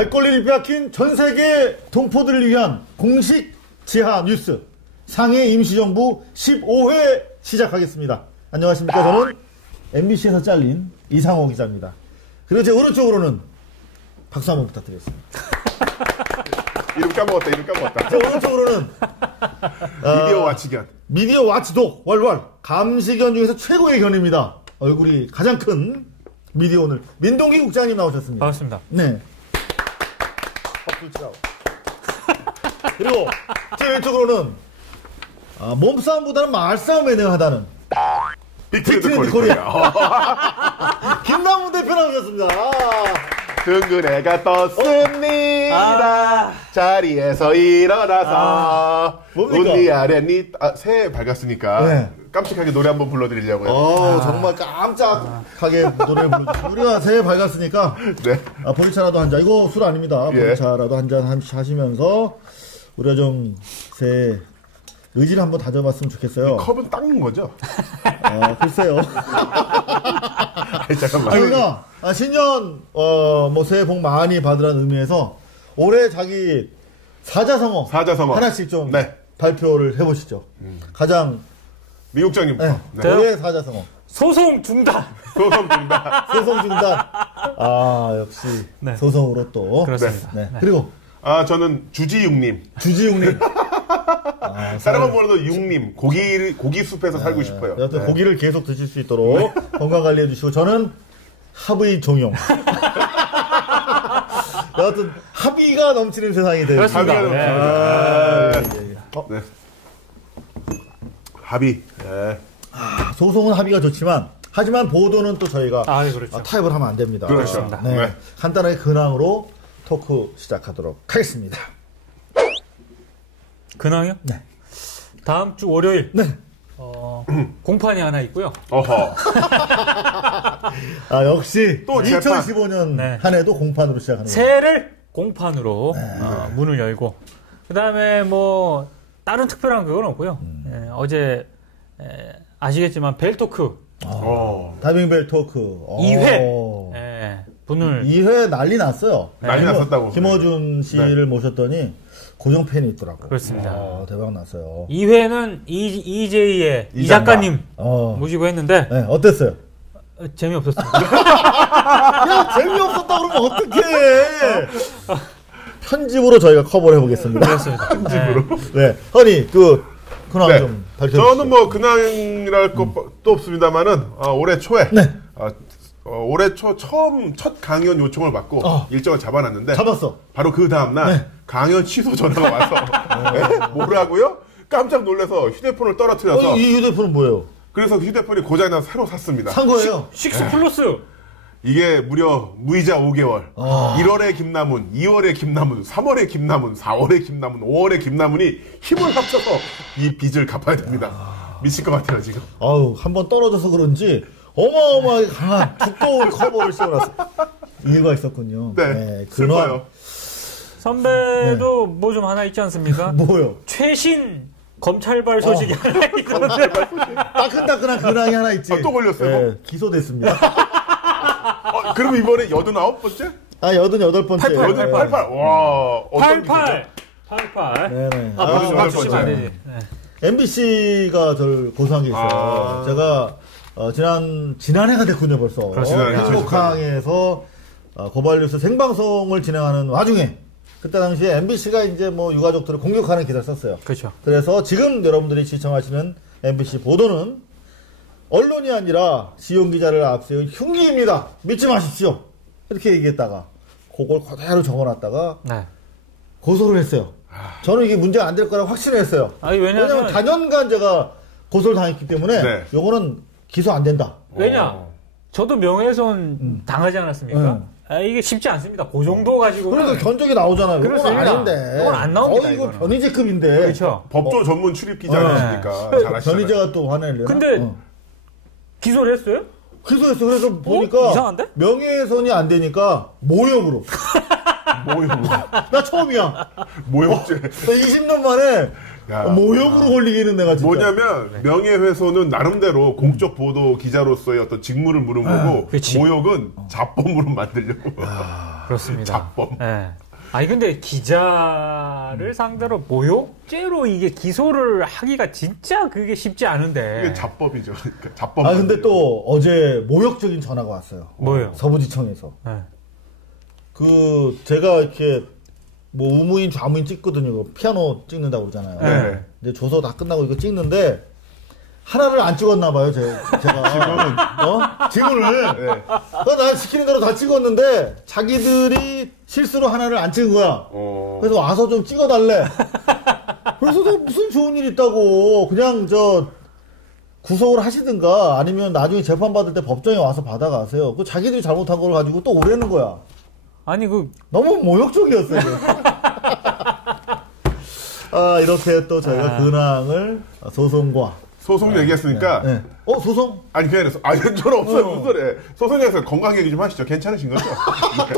알 권리를 빼앗긴 전 세계 동포들을 위한 공식 지하 뉴스 상해 임시정부 15회 시작하겠습니다. 안녕하십니까. 저는 MBC에서 잘린 이상호 기자입니다. 그리고 제 오른쪽으로는 박수 한번 부탁드리겠습니다. 이름 까먹었다. 제 오른쪽으로는 미디어 와치견. 미디어 와치독 월월 감시견 중에서 최고의 견입니다. 얼굴이 가장 큰 미디어 오늘 민동기 국장님 나오셨습니다. 반갑습니다. 네. 그리고 제 왼쪽으로는 몸싸움보다는 말싸움에 능하다는 빅트렌드 코리아 김남훈 대표 나오셨습니다. 둥근해가 떴습니다. 자리에서 일어나서 뭡니까? 운니 아랫니 새해 밝았으니까 네. 깜찍하게 노래 한번 불러드리려고요. 정말 깜짝하게 노래를 부르죠. 우리가 새해 밝았으니까 네. 보리차라도 한 잔. 이거 술 아닙니다. 예. 보리차라도 한 잔 하시면서 우리가 좀 새해 의지를 한번 다져봤으면 좋겠어요. 컵은 닦는 거죠? 글쎄요. 아니, 잠깐만. 저희가 신년 뭐 새해 복 많이 받으라는 의미에서 올해 자기 사자성어 하나씩 좀 네. 발표를 해보시죠. 가장 미국장님부터. 네. 올해 사자성어 소송 중단. 소송 중단. 소송 중단. 역시 네. 소송으로 또 그렇습니다. 네. 그리고 저는 주지육님. 주지웅님. 사람만 보라도 육님. 고기 숲에서 살고 싶어요. 여하튼 고기를 계속 드실 수 있도록 건강 관리해 주시고 저는 합의 종용. 여하튼 합의가 넘치는 세상이 되요. 그렇습니다. 네. 합의. 네. 소송은 합의가 좋지만 하지만 보도는 또 저희가 그렇죠. 타협을 하면 안 됩니다. 그렇죠. 네. 네. 간단하게 근황으로 토크 시작하도록 하겠습니다. 근황이요? 네. 다음 주 월요일. 네. 공판이 하나 있고요. 어허. 역시 또 재판. 2015년 네. 한 해도 공판으로 시작하는 거예요. 새해를 공판으로 문을 열고 그다음에 뭐 다른 특별한 그건 없고요. 어제 아시겠지만 벨토크 다빙벨 토크 2회 분을 2회 난리 났어요. 난리 났었다고. 김어준 씨를 모셨더니 고정 팬이 있더라고. 그렇습니다. 대박 났어요. 2회는 EJ의 이 작가. 작가님 모시고 했는데 네, 어땠어요? 재미없었습니다. 야, 재미없었다 그러면 어떡해! 편집으로 저희가 커버를 해보겠습니다. 그렇습니다. 편집으로. 네. 허니, 근황 네. 좀 밝혀주시죠. 저는 뭐 근황이랄 것도 없습니다만은 올해 초에 네. 올해 초 첫 강연 요청을 받고 일정을 잡아놨는데 잡았어. 바로 그 다음날 네. 강연 취소 전화가 와서 네? 뭐라고요? 깜짝 놀라서 휴대폰을 떨어뜨려서 이 휴대폰은 뭐예요? 그래서 휴대폰이 고장나서 새로 샀습니다. 산 거예요? 식스 플러스. 이게 무려 무이자 5개월. 1월에 김남훈, 2월에 김남훈, 3월에 김남훈, 4월에 김남훈, 5월에 김남훈이 힘을 합쳐서 이 빚을 갚아야 됩니다. 미칠 것 같아요, 지금. 한번 떨어져서 그런지 어마어마하게 강한 두꺼운 커버를 씌워놨어. 이유가 있었군요. 네, 근황. 슬퍼요. 선배도 뭐 좀 하나 있지 않습니까? 뭐요? 최신 검찰발 소식이 하나 있는데 따끈따끈한 근황이 하나 있지. 또 걸렸어요? 네, 기소됐습니다. 그럼 이번에 89번째? 88번째. 88. 와, 어떤 88. 네네. 맞추시면 안 되지. MBC가 저를 고소한 게 있어요. 제가 지난해가 됐군요 벌써. 그렇습니다. 행복항에서 고발뉴스 생방송을 진행하는 와중에 그때 당시에 MBC가 이제 뭐 유가족들을 공격하는 기사를 썼어요. 그렇죠. 그래서 지금 여러분들이 시청하시는 MBC 보도는 언론이 아니라 지용 기자를 앞세운 흉기입니다. 믿지 마십시오. 이렇게 얘기했다가 그걸 그대로 적어놨다가 고소를 했어요. 저는 이게 문제가 안 될 거라고 확신을 했어요. 왜냐하면 단연간 제가 고소를 당했기 때문에 요거는 기소 안 된다. 왜냐? 저도 명예훼손 당하지 않았습니까? 이게 쉽지 않습니다. 그 정도 가지고. 그래도 견적이 나오잖아요. 이건 아닌데. 이건 안 나옵니다. 거의 이거 변희재급인데. 그렇죠. 법조 전문 출입 기자 아니십니까? 잘 아시잖아요. 변희재가 또 화내려나? 근데 기소를 했어요? 기소했어. 그래서 보니까 이상한데? 명예훼손이 안 되니까 모욕으로. 나 처음이야. 모욕죄. 20년 만에 모욕으로 걸리기는 내가 진짜. 뭐냐면 명예훼손은 나름대로 공적 보도 기자로서의 어떤 직무를 물은 거고 모욕은 자범으로 만들려고. 그렇습니다. 잡범. 예. 아니 근데 기자를 상대로 모욕죄로 이게 기소를 하기가 진짜 그게 쉽지 않은데. 이게 잡범이죠. 그러니까 잡범. 아 근데 또 어제 모욕적인 전화가 왔어요. 뭐예요? 서부지청에서. 예. 그 제가 이렇게 뭐 우무인 좌무인 찍거든요. 피아노 찍는다고 그러잖아요. 네. 근데 조서 다 끝나고 이거 찍는데 하나를 안 찍었나 봐요. 제가 지문을. 네. 난 시키는 대로 다 찍었는데 자기들이 실수로 하나를 안 찍은 거야. 그래서 와서 좀 찍어달래. 그래서 무슨 좋은 일 있다고 그냥 구속을 하시든가 아니면 나중에 재판 받을 때 법정에 와서 받아가세요. 그 자기들이 잘못한 걸 가지고 또 오래는 거야. 아니 너무 모욕적이었어요. 이렇게 또 저희가 근황을 소송 얘기했으니까. 네. 소송? 아니 그냥 저는 없어요. 무슨 소리예요. 소송 얘기해서 건강 얘기 좀 하시죠. 괜찮으신 거죠?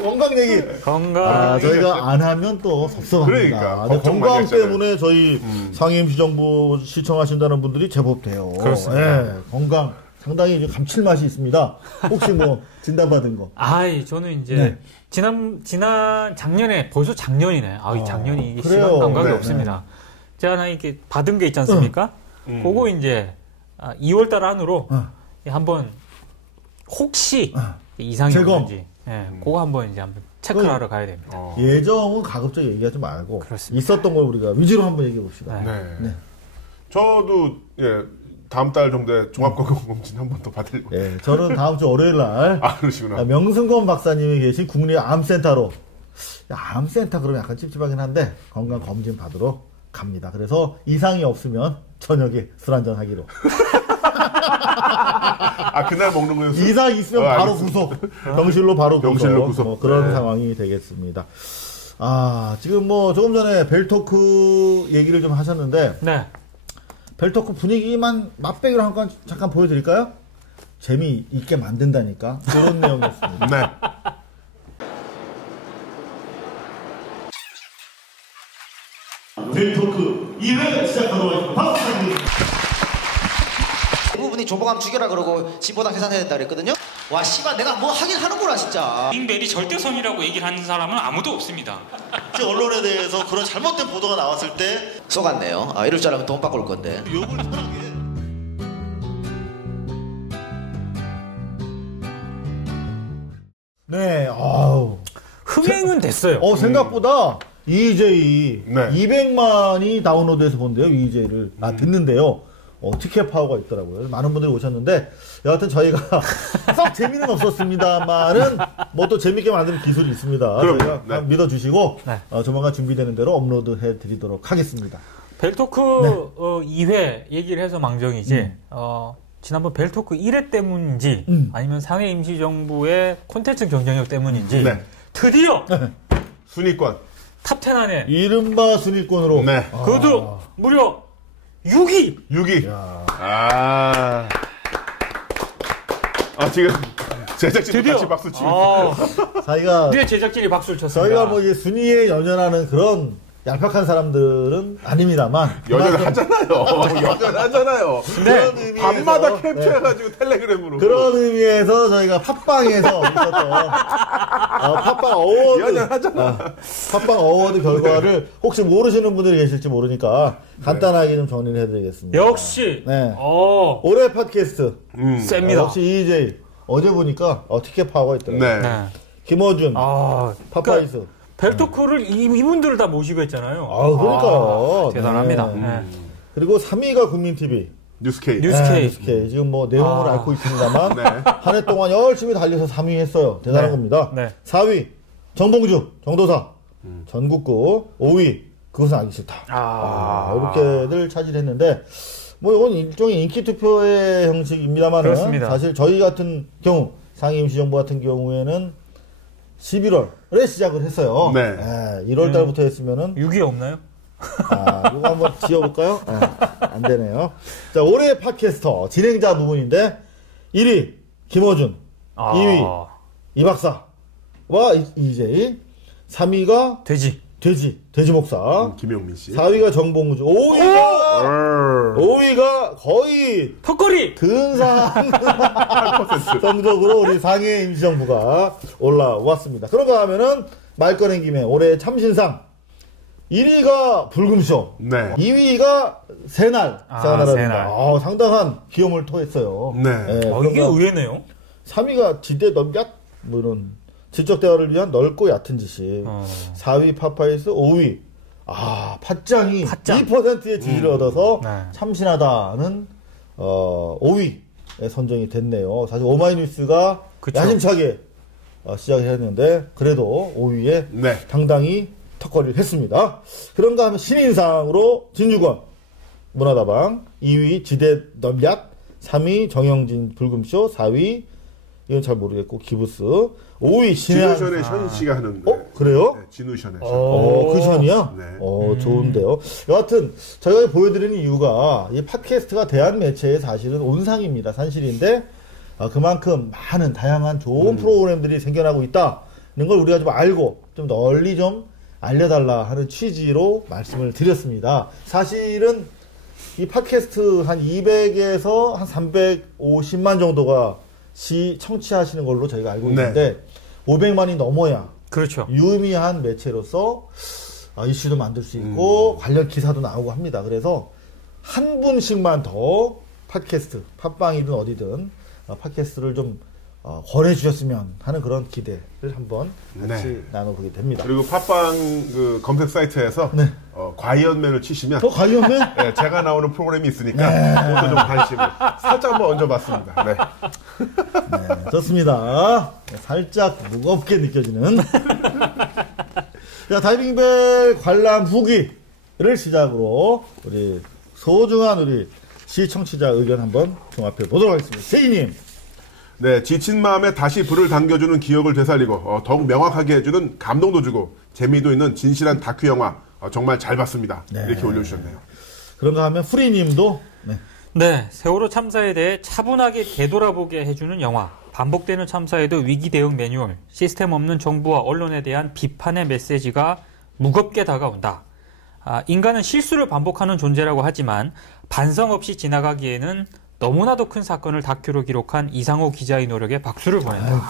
건강 얘기. 건강. 저희가 안 하면 또 섭섭합니다. 그러니까 건강 때문에 저희 상임시정부 시청하신다는 분들이 제법 돼요. 그렇습니다. 네, 건강 상당히 이제 감칠맛이 있습니다. 혹시 뭐 진단받은 거? 저는 이제 작년에 벌써 작년이네. 이 작년이 이게 그래요. 시간 감각이 네, 없습니다. 제가 하나 이렇게 받은 게 있지 않습니까? 그거 이제 2월달 안으로 한번 혹시 이상이 재검. 없는지, 그거 한번 이제 한번 체크를 하러 가야 됩니다. 예정은 가급적 얘기하지 말고 그렇습니다. 있었던 걸 우리가 위주로 한번 얘기해 봅시다. 네. 저도 다음 달 정도에 종합건강검진 한 번 더 받으려고. 저는 다음 주 월요일 날 그러시구나. 명승건 박사님이 계신 국립암센터로 암센터 그러면 약간 찝찝하긴 한데 건강검진 받으러 갑니다. 그래서 이상이 없으면 저녁에 술 한잔 하기로. 그날 먹는 거였어요? 이상 있으면 바로 구속. 병실로 바로 병실로 구속. 그런 상황이 되겠습니다. 지금 조금 전에 벨토크 얘기를 좀 하셨는데. 네. 벨토크 분위기만 맛배기로 한 건 잠깐 보여드릴까요? 재미있게 만든다니까. 그런 내용이었습니다. 네. 벨토크 2회 시작하도록 하겠습니다. 박수! 대부분이 조보감 죽여라 그러고 진보당 해산해야 된다 그랬거든요. 와 씨발 내가 뭐 하긴 하는구나 진짜. 링벨이 절대선이라고 얘기를 하는 사람은 아무도 없습니다. 언론에 대해서 그런 잘못된 보도가 나왔을 때 쏘갔네요. 이럴 줄 알았으면 돈 바꿀 건데. 욕을 편하게 네, 흥행은 됐어요. 생각보다 EJ 네. 200만이 다운로드해서 본대요, EJ를. 듣는데요. 티켓 파워가 있더라고요. 많은 분들이 오셨는데, 여하튼 저희가 썩 재미는 없었습니다만은, 또 재밌게 만드는 기술이 있습니다. 저희가 믿어주시고, 조만간 준비되는 대로 업로드 해드리도록 하겠습니다. 벨토크 2회 얘기를 해서 망정이지, 지난번 벨토크 1회 때문인지, 아니면 상해 임시정부의 콘텐츠 경쟁력 때문인지, 드디어 순위권. 탑10 안에 이른바 순위권으로. 네. 그것도 무려 6위! 6위. 지금 제작진이 같이 박수 치고. 저희가, 네, 제작진이 박수를 쳤습니다. 저희가 이제 순위에 연연하는 그런 얄팍한 사람들은 아닙니다만. 여전하잖아요. 그런 의미에서, 밤마다 캡처해가지고 텔레그램으로. 그런 의미에서 저희가 팟빵에서 있었던 팟빵 어워드. 여전하잖아. 팟빵 어워드 결과를 혹시 모르시는 분들이 계실지 모르니까 간단하게 좀 정리를 해드리겠습니다. 역시. 네. 올해 팟캐스트. 셉니다. 역시 EJ. 어제 보니까 티켓 파워가 있더라고요. 네. 김어준. 파파이스. 벨토크를 이분들을 다 모시고 했잖아요. 그러니까요. 대단합니다. 네. 그리고 3위가 국민TV. 뉴스케이. 뉴스케이. 지금 내용을 앓고 있습니다만 한 해 동안 열심히 달려서 3위 했어요. 대단한 겁니다. 4위 정봉주 정도사 전국구. 5위 그것은 알기 싫다. 이렇게들 차지했는데 이건 일종의 인기 투표의 형식입니다만 사실 저희 같은 경우 상임시정부 같은 경우에는 11월에 시작을 했어요. 1월 달부터 했으면은 6위 없나요? 이거 한번 지어볼까요? 안 되네요. 자, 올해의 팟캐스터 진행자 부분인데 1위 김어준, 2위 이박사와 EJ, 3위가 돼지 목사, 김용민 씨. 4위가 정봉주, 5위가 5위가 거의 턱걸이! 근사한 성적으로 우리 상해 임시정부가 올라왔습니다. 그런가 하면은 말 꺼낸 김에 올해 참신상 1위가 불금쇼, 네. 2위가 새날, 새날. 상당한 기염을 토했어요. 네. 이게 의외네요. 3위가 지대 넘겼 뭐 이런 지적 대화를 위한 넓고 얕은 지식. 4위 파파이스, 5위 팥짱이 2%의 지지를 얻어서 네. 참신하다는 5위에 선정이 됐네요. 사실 오마이뉴스가 그쵸. 야심차게 시작을 했는데 그래도 5위에 네. 당당히 턱걸이를 했습니다. 그런가 하면 신인상으로 진주권 문화다방, 2위 지대 넘얏, 3위 정영진 불금쇼, 4위 이건 잘 모르겠고 기부스, 5위 진우션의 션 씨가 하는. 그래요? 네, 진우션의 션. 그 션이야? 네. 좋은데요. 여하튼 저희가 보여드리는 이유가 이 팟캐스트가 대한 매체의 사실은 온상입니다. 산실인데 그만큼 많은 다양한 좋은 프로그램들이 생겨나고 있다는 걸 우리가 좀 알고 좀 널리 좀 알려달라 하는 취지로 말씀을 드렸습니다. 사실은 이 팟캐스트 한 200에서 한 350만 정도가 청취하시는 걸로 저희가 알고 있는데 500만이 넘어야 그렇죠. 유의미한 매체로서 이슈도 만들 수 있고 관련 기사도 나오고 합니다. 그래서 한 분씩만 더 팟캐스트, 팟빵이든 어디든 팟캐스트를 좀 권해주셨으면 하는 그런 기대를 한번 같이 나눠보게 됩니다. 그리고 팟빵 그 검색 사이트에서 과이언맨을 치시면 과이언맨? 네, 제가 나오는 프로그램이 있으니까 그것도 좀 관심을 살짝 한번 얹어봤습니다. 네. 네, 좋습니다. 살짝 무겁게 느껴지는 자, 다이빙벨 관람 후기를 시작으로 우리 소중한 우리 시청취자 의견 한번 종합해 보도록 하겠습니다. 세이님. 네, 지친 마음에 다시 불을 당겨주는 기억을 되살리고 더욱 명확하게 해주는 감동도 주고 재미도 있는 진실한 다큐 영화 정말 잘 봤습니다. 이렇게 올려주셨네요. 그런가 하면 프리님도 네, 세월호 참사에 대해 차분하게 되돌아보게 해주는 영화, 반복되는 참사에도 위기 대응 매뉴얼, 시스템 없는 정부와 언론에 대한 비판의 메시지가 무겁게 다가온다. 인간은 실수를 반복하는 존재라고 하지만 반성 없이 지나가기에는 너무나도 큰 사건을 다큐로 기록한 이상호 기자의 노력에 박수를 보낸다.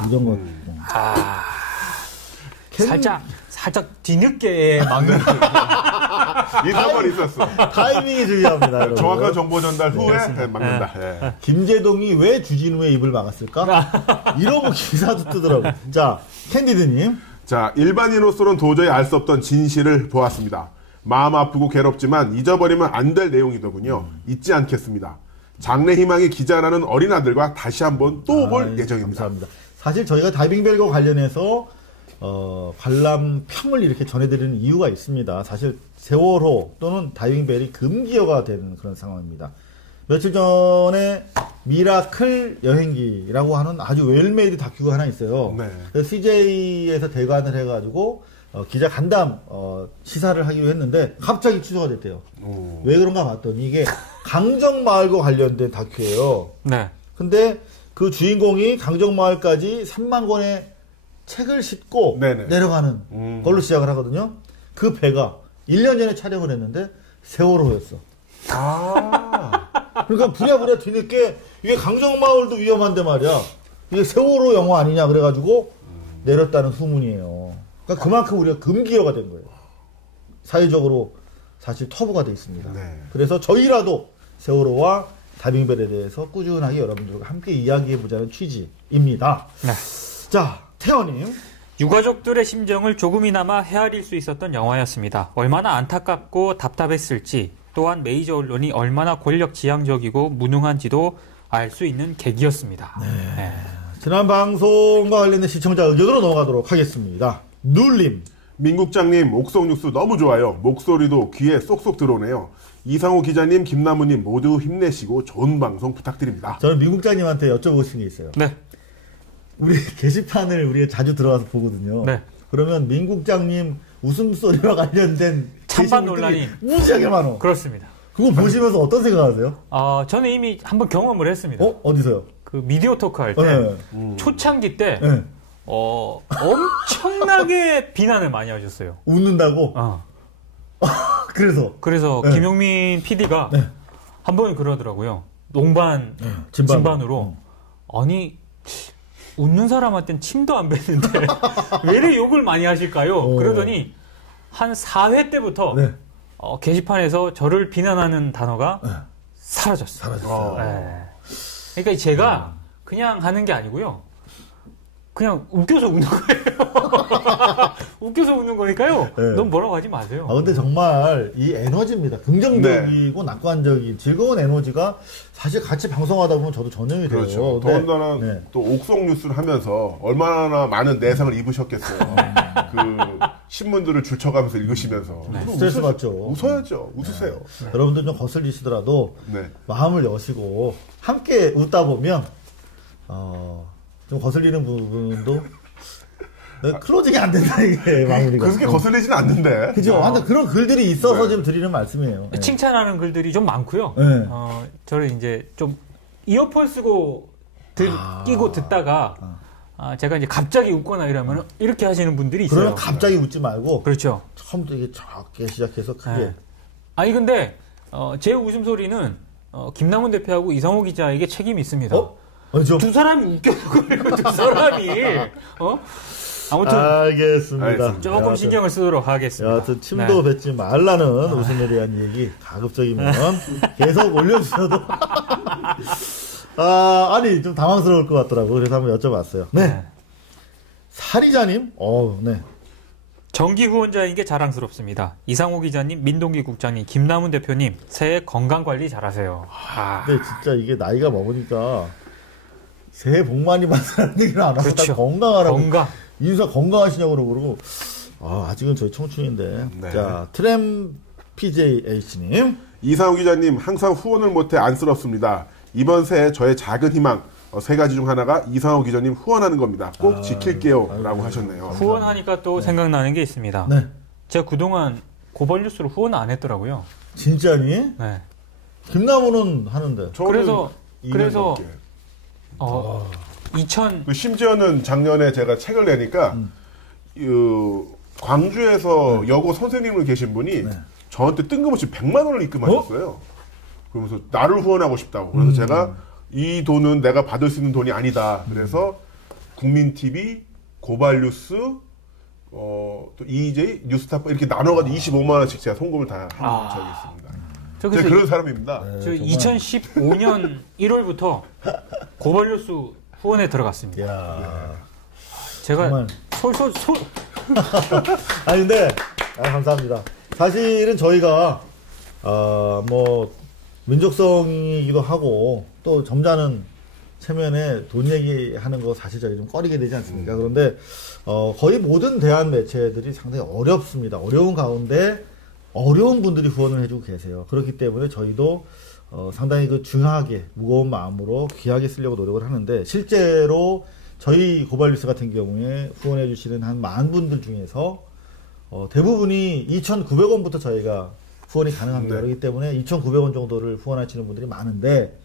살짝 뒤늦게 막는 이런 건 있었어. 타이밍이 중요합니다. 정확한 정보 전달 후에 막는다. 네. 김재동이 왜 주진우의 입을 막았을까? 이러고 기사도 뜨더라고요. 자, 캔디드님. 자, 일반인으로서는 도저히 알 수 없던 진실을 보았습니다. 마음 아프고 괴롭지만 잊어버리면 안 될 내용이더군요. 잊지 않겠습니다. 장래희망의 기자라는 어린 아들과 다시 한번 또 볼 예정입니다. 감사합니다. 사실 저희가 다이빙벨과 관련해서 관람평을 이렇게 전해드리는 이유가 있습니다. 사실 세월호 또는 다이빙벨이 금기어가 되는 그런 상황입니다. 며칠 전에 미라클 여행기라고 하는 아주 웰메이드 다큐가 하나 있어요. 네. 그래서 CJ에서 대관을 해가지고 기자 간담 시사를 하기로 했는데 갑자기 취소가 됐대요. 왜 그런가 봤더니 이게 강정마을과 관련된 다큐예요. 네. 근데 그 주인공이 강정마을까지 3만 권의 책을 싣고 내려가는 걸로 시작을 하거든요. 그 배가 1년 전에 촬영을 했는데 세월호였어. 그러니까 부랴부랴 뒤늦게 이게 강정마을도 위험한데 말이야. 이게 세월호 영화 아니냐 그래가지고 내렸다는 소문이에요. 그러니까 그만큼 우리가 금기어가 된 거예요. 사회적으로 사실 터부가 돼 있습니다. 그래서 저희라도 세월호와 다이빙벨에 대해서 꾸준하게 여러분들과 함께 이야기해보자는 취지입니다. 네. 자, 태연님. 유가족들의 심정을 조금이나마 헤아릴 수 있었던 영화였습니다. 얼마나 안타깝고 답답했을지, 또한 메이저 언론이 얼마나 권력지향적이고 무능한지도 알 수 있는 계기였습니다. 네. 지난 방송과 관련된 시청자 의견으로 넘어가도록 하겠습니다. 눌림. 민국장님, 옥성뉴스 너무 좋아요. 목소리도 귀에 쏙쏙 들어오네요. 이상호 기자님, 김나무님 모두 힘내시고 좋은 방송 부탁드립니다. 저는 민국장님한테 여쭤보고 싶은 게 있어요. 네. 우리 게시판을 우리가 자주 들어와서 보거든요. 네. 그러면 민국장님 웃음소리와 관련된 찬반 논란이 무지하게 많아. 그렇습니다. 그거 보시면서 어떤 생각하세요? 저는 이미 한번 경험을 했습니다. 어디서요? 그 미디어 토크 할 때 초창기 때 엄청나게 비난을 많이 하셨어요. 웃는다고? 그래서 김용민 PD가 한 번은 그러더라고요. 농반 진반으로 아니 웃는 사람한테는 침도 안 뱉는데 왜 이렇게 욕을 많이 하실까요? 그러더니 한 4회 때부터 네. 게시판에서 저를 비난하는 단어가 사라졌어요. 그러니까 제가 그냥 하는 게 아니고요. 그냥 웃겨서 웃는 거예요. 웃겨서 웃는 거니까요. 네. 너무 뭐라고 하지 마세요. 근데 정말 이 에너지입니다. 긍정적이고 낙관적인 즐거운 에너지가 사실 같이 방송하다 보면 저도 전염이 돼요. 그렇죠. 더군다나 또 옥성 뉴스를 하면서 얼마나 많은 내상을 입으셨겠어요. 그 신문들을 줄쳐가면서 읽으시면서 스트레스 받죠. 웃어야죠. 웃으세요. 여러분들 좀 거슬리시더라도 마음을 여시고 함께 웃다 보면 좀 거슬리는 부분도 클로징이 안 된다 이게 마무리가. 그렇게 거슬리지는 않는데. 그죠? 근데 그런 글들이 있어서 지금 드리는 말씀이에요. 칭찬하는 글들이 좀 많고요. 저를 이제 좀 이어폰 쓰고 끼고 듣다가 제가 이제 갑자기 웃거나 이러면 이렇게 하시는 분들이 있어요. 그러면 갑자기 웃지 말고. 그렇죠. 처음부터 이게 작게 시작해서 크게. 아니 근데 제 웃음소리는 김남훈 대표하고 이상호 기자에게 책임이 있습니다. 두 사람이 웃겨서 그래요. 두 사람이. 아무튼 알겠습니다. 조금 신경을 쓰도록 하겠습니다. 여하튼 침도 뱉지 말라는 웃음에 대한 얘기 가급적이면 계속 올려주셔도 아니 좀 당황스러울 것 같더라고. 그래서 한번 여쭤봤어요. 네. 사리자님, 네. 정기 후원자인 게 자랑스럽습니다. 이상호 기자님, 민동기 국장님, 김남훈 대표님 새해 건강 관리 잘하세요. 근데 진짜 이게 나이가 먹으니까 새해 복 많이 받으라는 얘기를 안 하고 그렇죠. 건강하라고. 건강. 인사 건강하시냐고 그러고 아직은 저희 청춘인데. 자, 트램 PJH님. 이상호 기자님 항상 후원을 못해 안쓰럽습니다. 이번 새해 저의 작은 희망 세 가지 중 하나가 이상호 기자님 후원하는 겁니다. 꼭 지킬게요 라고 하셨네요. 후원하니까 또 생각나는 게 있습니다. 네. 제가 그동안 고발뉴스로 후원 안 했더라고요. 진짜니? 네. 김남훈은 하는데. 그래서 2000 심지어는 작년에 제가 책을 내니까 광주에서 여고 선생님을 계신 분이 저한테 뜬금없이 100만 원을 입금하셨어요. 그러면서 나를 후원하고 싶다고. 그래서 제가 이 돈은 내가 받을 수 있는 돈이 아니다. 그래서 국민TV, 고발뉴스, 또 EJ, 뉴스타파 이렇게 나눠가지고 25만 원씩 제가 송금을 다 한 적이 있습니다. 제가 그런 사람입니다. 저 2015년 1월부터 고발뉴스 후원에 들어갔습니다. 이야. 제가 정말. 솔. 아니 근데 감사합니다. 사실은 저희가 민족성이기도 하고 또 점잖은 체면에 돈 얘기하는 거 사실 저희 좀 꺼리게 되지 않습니까? 그런데 거의 모든 대한 매체들이 상당히 어렵습니다. 어려운 가운데 어려운 분들이 후원을 해주고 계세요. 그렇기 때문에 저희도 상당히 중하게 무거운 마음으로 귀하게 쓰려고 노력을 하는데 실제로 저희 고발뉴스 같은 경우에 후원해 주시는 한 10,000분들 중에서 대부분이 2,900원부터 저희가 후원이 가능합니다. 그렇기 때문에 2,900원 정도를 후원하시는 분들이 많은데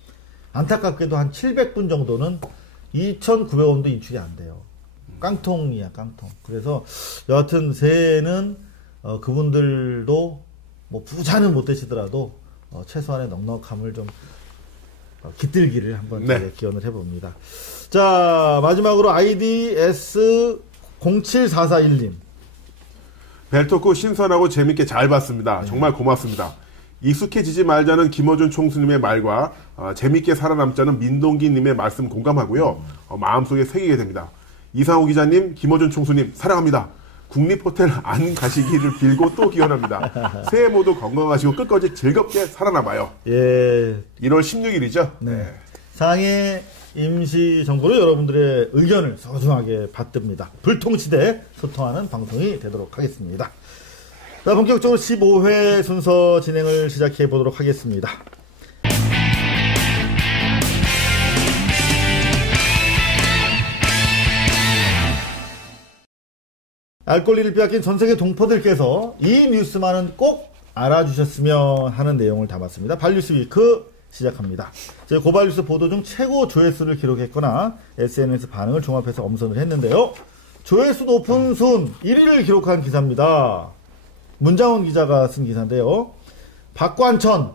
안타깝게도 한 700분 정도는 2,900원도 인출이 안 돼요. 깡통이야, 깡통. 그래서 여하튼 새해에는 그분들도 뭐 부자는 못 되시더라도 최소한의 넉넉함을 좀 깃들기를 한번 기원을 해봅니다. 자, 마지막으로 IDS 07441님. 벨토크 신선하고 재밌게 잘 봤습니다. 정말 고맙습니다. 익숙해지지 말자는 김어준 총수님의 말과 재밌게 살아남자는 민동기님의 말씀 공감하고요. 마음속에 새기게 됩니다. 이상호 기자님, 김어준 총수님 사랑합니다. 국립호텔 안 가시기를 빌고 또 기원합니다. 새해 모두 건강하시고 끝까지 즐겁게 살아남아요. 예. 1월 16일이죠? 네. 상해 임시정부로 여러분들의 의견을 소중하게 받듭니다. 불통시대 소통하는 방송이 되도록 하겠습니다. 자, 본격적으로 15회 순서 진행을 시작해 보도록 하겠습니다. 알 권리를 빼앗긴 전세계 동포들께서 이 뉴스만은 꼭 알아주셨으면 하는 내용을 담았습니다. 발뉴스 위크 시작합니다. 저희 고발뉴스 보도 중 최고 조회수를 기록했거나 SNS 반응을 종합해서 엄선을 했는데요. 조회수 높은 순 1위를 기록한 기사입니다. 문장원 기자가 쓴 기사인데요. 박관천,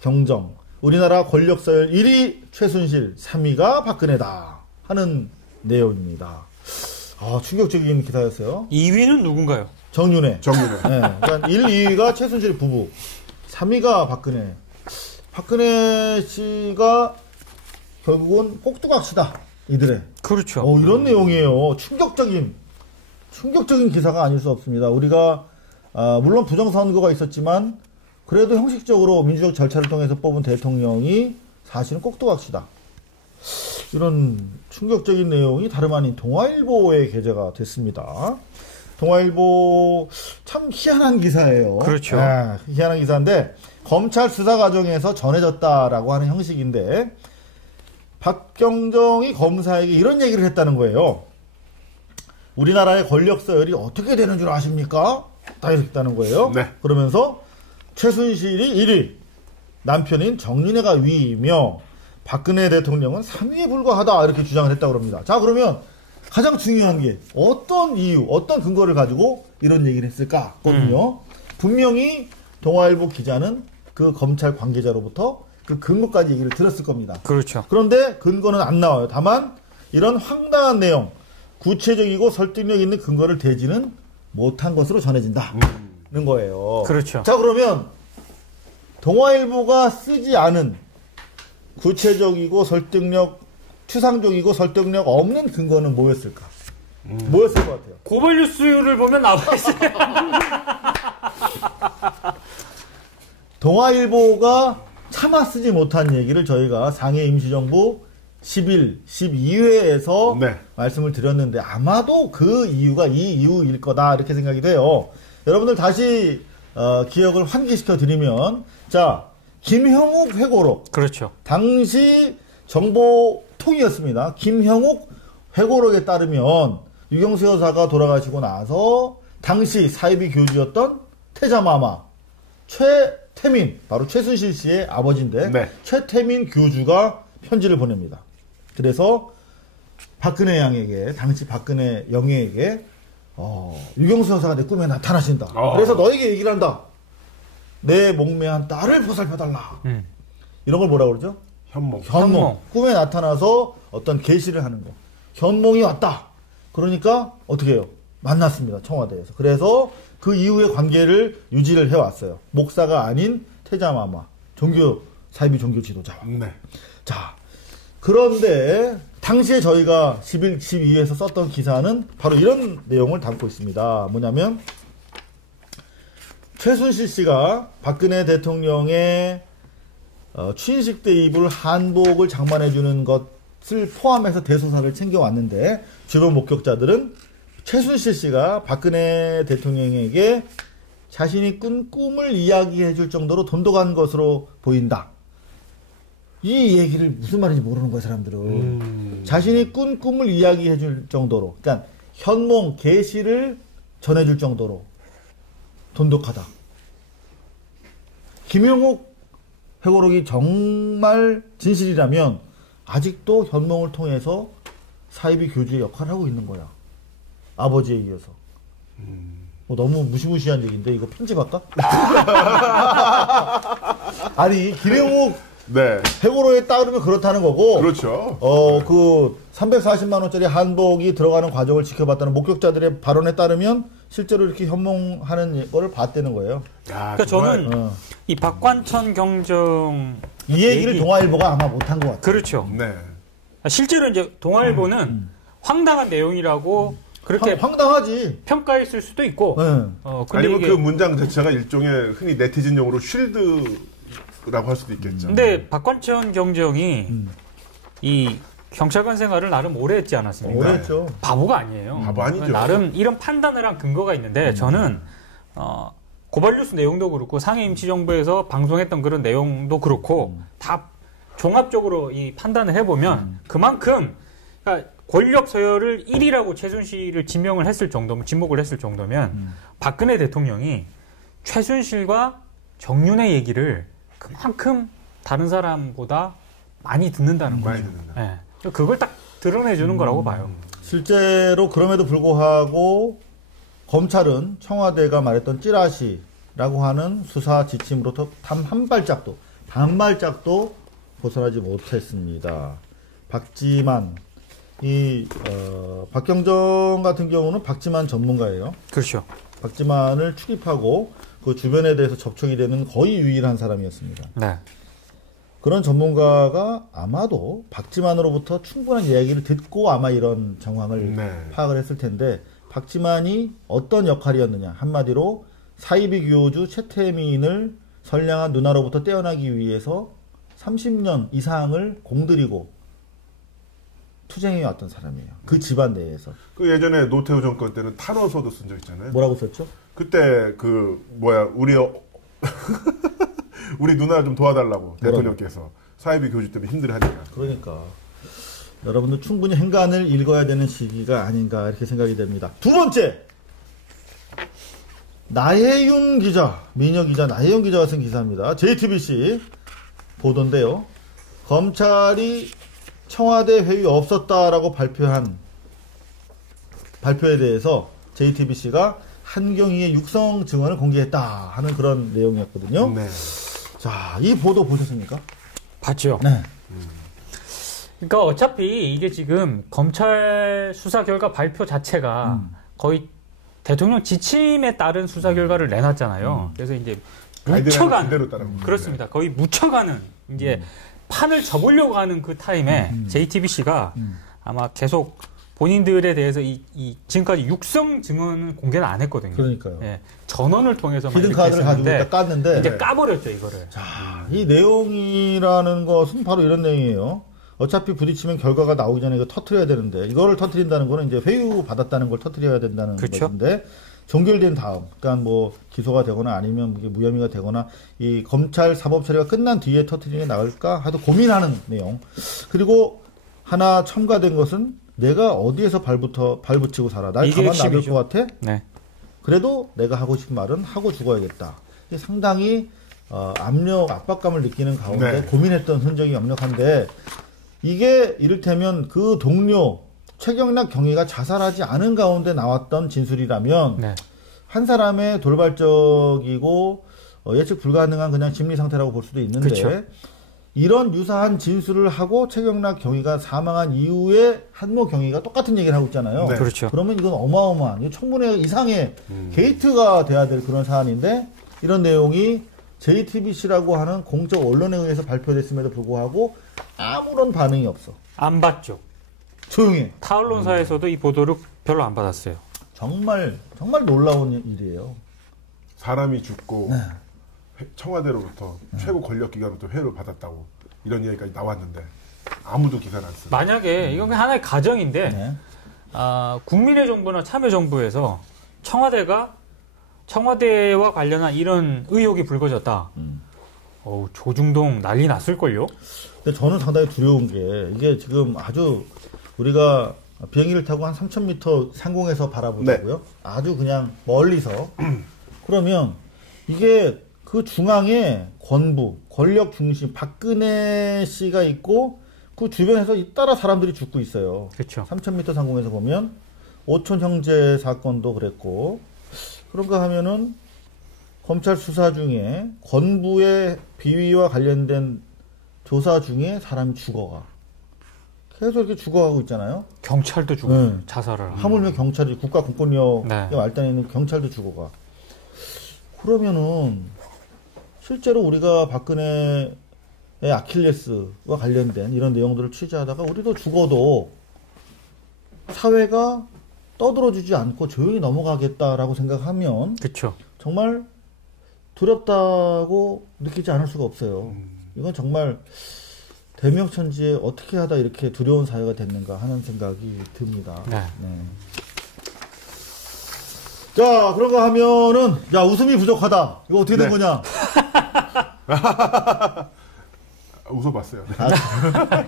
경정, 우리나라 권력 서열 1위 최순실, 3위가 박근혜다 하는 내용입니다. 충격적인 기사였어요. 2위는 누군가요? 정윤회. 정윤회. 네, 그러니까 1, 2위가 최순실 부부, 3위가 박근혜. 박근혜 씨가 결국은 꼭두각시다. 이들의. 그렇죠. 이런 내용이에요. 충격적인 기사가 아닐 수 없습니다. 우리가 물론 부정선거가 있었지만 그래도 형식적으로 민주적 절차를 통해서 뽑은 대통령이 사실은 꼭두각시다. 이런 충격적인 내용이 다름 아닌 동아일보에 게재가 됐습니다. 동아일보 참 희한한 기사예요. 그렇죠. 희한한 기사인데 검찰 수사 과정에서 전해졌다라고 하는 형식인데 박경정이 검사에게 이런 얘기를 했다는 거예요. 우리나라의 권력 서열이 어떻게 되는 줄 아십니까? 다 했다는 거예요. 네. 그러면서 최순실이 1위, 남편인 정윤회가 위이며 박근혜 대통령은 3위에 불과하다 이렇게 주장을 했다고 합니다. 자, 그러면 가장 중요한 게 어떤 이유, 어떤 근거를 가지고 이런 얘기를 했을까거든요. 분명히 동아일보 기자는 그 검찰 관계자로부터 그 근거까지 얘기를 들었을 겁니다. 그렇죠. 그런데 근거는 안 나와요. 다만 이런 황당한 내용, 구체적이고 설득력 있는 근거를 대지는 못한 것으로 전해진다는 거예요. 그렇죠. 자, 그러면 동아일보가 쓰지 않은 구체적이고 추상적이고 설득력 없는 근거는 뭐였을까? 뭐였을 것 같아요? 고발뉴스를 보면 나와 있어요. 동아일보가 차마 쓰지 못한 얘기를 저희가 상해 임시정부 11, 12회에서 네. 말씀을 드렸는데 아마도 그 이유가 이 이유일 거다 이렇게 생각이 돼요. 여러분들 다시 기억을 환기시켜 드리면 자, 김형욱 회고록. 그렇죠. 당시 정보통이었습니다. 김형욱 회고록에 따르면 유경수 여사가 돌아가시고 나서 당시 사이비 교주였던 태자마마 최태민, 바로 최순실 씨의 아버지인데 네. 최태민 교주가 편지를 보냅니다. 그래서 박근혜 양에게, 당시 박근혜 영예에게 유경수 여사가 내 꿈에 나타나신다. 그래서 너에게 얘기를 한다. 내 목매한 딸을 보살펴달라. 이런 걸 뭐라고 그러죠? 현몽. 꿈에 나타나서 어떤 계시를 하는 거. 현몽이 왔다. 그러니까 어떻게 해요? 만났습니다. 청와대에서. 그래서 그 이후의 관계를 유지를 해왔어요. 목사가 아닌 태자마마. 사이비 종교 지도자와. 네. 자, 그런데 당시에 저희가 11, 12에서 썼던 기사는 바로 이런 내용을 담고 있습니다. 뭐냐면 최순실 씨가 박근혜 대통령의 취임식 때 입을 한복을 장만해주는 것을 포함해서 대소사를 챙겨왔는데 주변 목격자들은 최순실 씨가 박근혜 대통령에게 자신이 꾼 꿈을 이야기해줄 정도로 돈독한 것으로 보인다. 이 얘기를 무슨 말인지 모르는 거야, 사람들은. 자신이 꾼 꿈을 이야기해줄 정도로, 그러니까 현몽, 계시를 전해줄 정도로 돈독하다. 김용욱 회고록이 정말 진실이라면 아직도 현몽을 통해서 사이비 교주의 역할을 하고 있는 거야. 아버지에 이어서. 너무 무시무시한 얘기인데 이거 편집할까? 아니, 김용욱 네. 회고록에 따르면 그렇다는 거고. 그렇죠. 그 340만 원짜리 한복이 들어가는 과정을 지켜봤다는 목격자들의 발언에 따르면 실제로 이렇게 현몽하는 거를 봤다는 거예요. 야, 그러니까 정말. 저는 이 박관천 경정 이 얘기를 동아일보가 아마 못한 것 같아요. 그렇죠. 네. 실제로 이제 동아일보는 황당한 내용이라고 그렇게 황당하지. 평가했을 수도 있고. 네. 근데 아니면 이게 그 문장 자체가 일종의 흔히 네티즌 용어로 쉴드라고 할 수도 있겠죠. 근데 박관천 경정이 이 경찰관 생활을 나름 오래 했지 않았습니까? 오래 했죠. 바보가 아니에요. 바보 아니죠. 나름 이런 판단을 한 근거가 있는데 저는 고발뉴스 내용도 그렇고 상해 임시정부에서 방송했던 그런 내용도 그렇고 다 종합적으로 이 판단을 해보면 그만큼 그러니까 권력 서열을 1위라고 최순실을 지목을 했을 정도면 박근혜 대통령이 최순실과 정윤의 얘기를 그만큼 다른 사람보다 많이 듣는다는 거죠. 많이 듣는다. 네. 그걸 딱 드러내주는 거라고 봐요. 실제로 그럼에도 불구하고 검찰은 청와대가 말했던 찌라시라고 하는 수사 지침으로부터 단 한 발짝도 반발짝도 벗어나지 못했습니다. 박지만, 박경정 같은 경우는 박지만 전문가예요. 그렇죠. 박지만을 출입하고 그 주변에 대해서 접촉이 되는 거의 유일한 사람이었습니다. 네. 그런 전문가가 아마도 박지만으로부터 충분한 이야기를 듣고 아마 이런 정황을 파악을 했을 텐데, 박지만이 어떤 역할이었느냐. 한마디로 사이비 교주 최태민을 선량한 누나로부터 떼어나기 위해서 30년 이상을 공들이고 투쟁해 왔던 사람이에요. 그 집안 내에서. 그 예전에 노태우 정권 때는 탄원서도 쓴 적 있잖아요. 뭐라고 썼죠? 그때 우리 누나 좀 도와달라고 대통령께서 사이비 교주 때문에 힘들어하니까. 그러니까 여러분들 충분히 행간을 읽어야 되는 시기가 아닌가 이렇게 생각이 됩니다. 두 번째, 나혜윤 기자, 미녀 기자 나혜윤 기자가 쓴 기사입니다. JTBC 보도인데요. 검찰이 청와대 회의 없었다라고 발표에 대해서 JTBC가 한경희의 육성 증언을 공개했다 하는 그런 내용이었거든요. 네. 자, 이 보도 보셨습니까? 봤죠. 네. 그러니까 어차피 이게 지금 검찰 수사 결과 발표 자체가 거의 대통령 지침에 따른 수사 결과를 내놨잖아요. 그래서 이제 묻혀가는, 그대로 따르는 그렇습니다. 거의 묻혀가는 이제 판을 접으려고 하는 그 타임에 JTBC가 아마 계속 본인들에 대해서 지금까지 육성 증언 공개는 안 했거든요. 그러니까요. 예, 전원을 통해서만 히든 카드를 가지고 깠는데 이제 까버렸죠 이거를. 자, 이 내용이라는 것은 바로 이런 내용이에요. 어차피 부딪히면 결과가 나오기 전에 이거 터트려야 되는데, 이거를 터트린다는 거는 이제 회유 받았다는 걸 터트려야 된다는 그렇죠? 것인데, 종결된 다음, 그러니까 뭐 기소가 되거나 아니면 무혐의가 되거나 이 검찰 사법 처리가 끝난 뒤에 터트리는 게 나을까 하도 고민하는 내용. 그리고 하나 첨가된 것은 내가 어디에서 발붙이고 살아. 날 가만 놔둘 것 같아? 네. 그래도 내가 하고 싶은 말은 하고 죽어야겠다. 이게 상당히 압박감을 느끼는 가운데 고민했던 흔적이 역력한데, 이게 이를테면 그 동료 최경락 경위가 자살하지 않은 가운데 나왔던 진술이라면 한 사람의 돌발적이고 예측 불가능한 그냥 심리 상태라고 볼 수도 있는데, 그쵸. 이런 유사한 진술을 하고 최경락 경위가 사망한 이후에 한모 경위가 똑같은 얘기를 하고 있잖아요. 네. 그렇죠. 그러면 이건 어마어마한 청문회 이상의 게이트가 돼야 될 그런 사안인데, 이런 내용이 JTBC라고 하는 공적 언론에 의해서 발표됐음에도 불구하고 아무런 반응이 없어. 안 봤죠. 조용해. 타 언론사에서도 이 보도를 별로 안 받았어요. 정말 놀라운 일이에요. 사람이 죽고 청와대로부터 최고 권력기관부터 회유를 받았다고 이런 얘기까지 나왔는데 아무도 기사를 안 쓰고. 만약에 이건 하나의 가정인데 국민의 정부나 참여정부에서 청와대와 관련한 이런 의혹이 불거졌다. 조중동 난리 났을걸요? 근데 저는 상당히 두려운 게, 이게 지금 아주 우리가 비행기를 타고 한 3,000m 상공에서 바라보자고요. 아주 그냥 멀리서. 그러면 이게 그 중앙에 권력 중심, 박근혜 씨가 있고 그 주변에서 잇따라 사람들이 죽고 있어요. 그렇죠. 3,000m 상공에서 보면 오촌 형제 사건도 그랬고, 그런가 하면은 검찰 수사 중에 권부의 비위와 관련된 조사 중에 사람이 죽어가. 계속 이렇게 죽어가고 있잖아요. 경찰도 죽어요. 자살을. 하물며 경찰이 국가 공권력의 말단에 있는 경찰도 죽어가. 그러면은 실제로 우리가 박근혜의 아킬레스와 관련된 이런 내용들을 취재하다가 우리도 죽어도 사회가 떠들어주지 않고 조용히 넘어가겠다라고 생각하면 그렇죠. 정말 두렵다고 느끼지 않을 수가 없어요. 이건 정말 대명천지에 어떻게 하다 이렇게 두려운 사회가 됐는가 하는 생각이 듭니다. 네. 자, 그런가 하면은, 야, 웃음이 부족하다. 이거 어떻게 된 거냐? 웃어봤어요.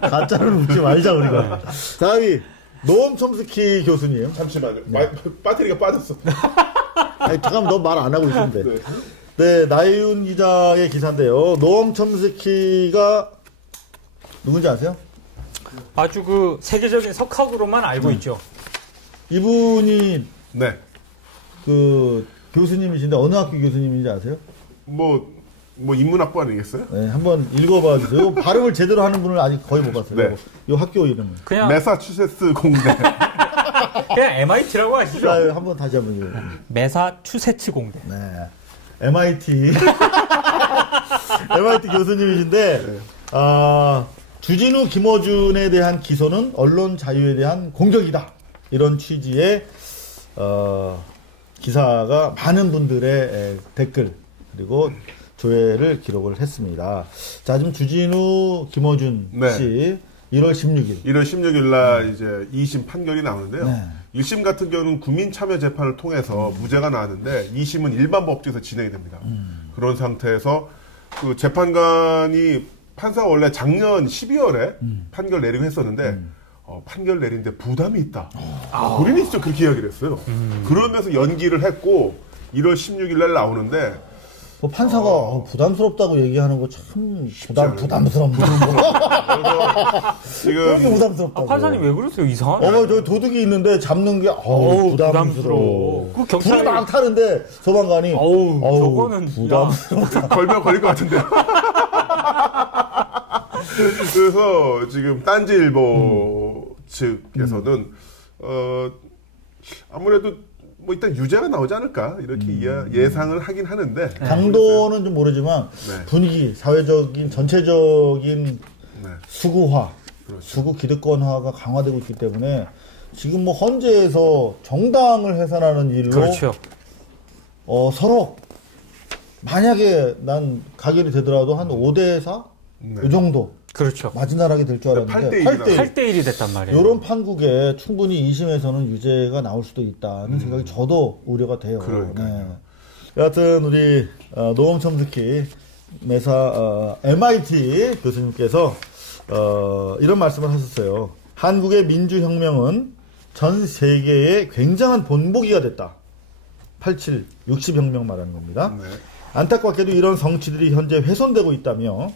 가짜를 웃지 말자, 우리가. 다음이 노엄 첨스키 교수님. 잠시만요. 배터리가 빠졌어. 아니, 잠깐만, 너 말 안 하고 있는데. 네, 나혜윤 기자의 기사인데요. 노엄 첨스키가 누군지 아세요? 아주 그 세계적인 석학으로만 알고 있죠. 이분이 네. 그 교수님이신데 어느 학교 교수님인지 아세요? 뭐 뭐 인문학부 아니겠어요? 네, 한번 읽어봐 주세요. 발음을 제대로 하는 분을 아직 거의 못 봤어요. 네. 이 학교 이름은. 그냥 매사추세츠 공대. 그냥 MIT라고 하시죠. 자, 한번 다시 한번 읽어요. 매사추세츠 공대. 네. MIT. MIT 교수님이신데, 주진우, 김어준에 대한 기소는 언론 자유에 대한 공격이다. 이런 취지의, 기사가 많은 분들의 댓글, 그리고 조회를 기록을 했습니다. 자, 지금 주진우, 김어준 씨, 1월 16일. 1월 16일 날 이제 2심 판결이 나오는데요. 네. 1심 같은 경우는 국민참여재판을 통해서 무죄가 나왔는데 2심은 일반 법정에서 진행이 됩니다. 그런 상태에서 그 재판관이 판사가 원래 작년 12월에 판결 내리고 했었는데 판결 내리는데 부담이 있다. 본인이 진짜 그렇게 이야기를 했어요. 그러면서 연기를 했고 1월 16일 날 나오는데 뭐 판사가 부담스럽다고 얘기하는 거 참 부담스럽네. 지금 부담스럽다고. 판사님 왜 그러세요? 이상하네. 저 도둑이 있는데 잡는 게 부담스러워. 그 경찰이 불을 막 타는데 소방관이 저거는 부담스럽다. 걸면 걸릴 것 같은데요. 그래서 지금 딴지일보 측에서는 아무래도 뭐 일단 유죄가 나오지 않을까 이렇게 예상을 하긴 하는데 강도는 좀 모르지만 네. 분위기, 사회적인 전체적인 네. 수구화, 그렇죠. 수구 기득권화가 강화되고 있기 때문에 지금 뭐 헌재에서 정당을 해산하는 일로 그렇죠. 서로 만약에 난 가결이 되더라도 한 5대4 이 정도 그렇죠. 마지나락이 될 줄 알았는데 8대1이 됐단 말이에요. 이런 판국에 충분히 2심에서는 유죄가 나올 수도 있다는 생각이 저도 우려가 돼요. 그러니까요. 여하튼 우리 노엄 첨스키 매사 MIT 교수님께서 이런 말씀을 하셨어요. 한국의 민주혁명은 전 세계의 굉장한 본보기가 됐다. 87, 60혁명 말하는 겁니다. 네. 안타깝게도 이런 성취들이 현재 훼손되고 있다며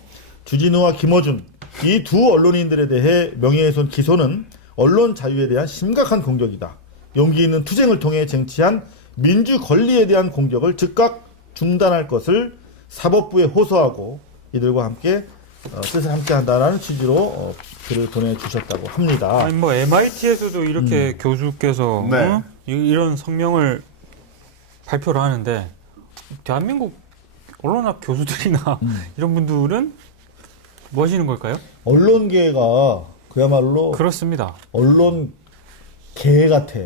주진우와 김어준 이 두 언론인들에 대해 명예훼손 기소는 언론 자유에 대한 심각한 공격이다. 용기 있는 투쟁을 통해 쟁취한 민주 권리에 대한 공격을 즉각 중단할 것을 사법부에 호소하고 이들과 함께 뜻을 함께 한다라는 취지로 글을 보내주셨다고 합니다. 아니 뭐 MIT에서도 이렇게 교수께서 네. 이런 성명을 발표를 하는데 대한민국 언론학 교수들이나 이런 분들은 뭐 하시는 걸까요? 언론계가 그야말로 그렇습니다. 언론 개 같아.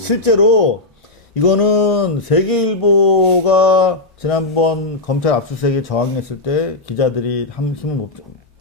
실제로 이거는 세계일보가 지난번 검찰 압수수색에 저항했을 때 기자들이 힘을 못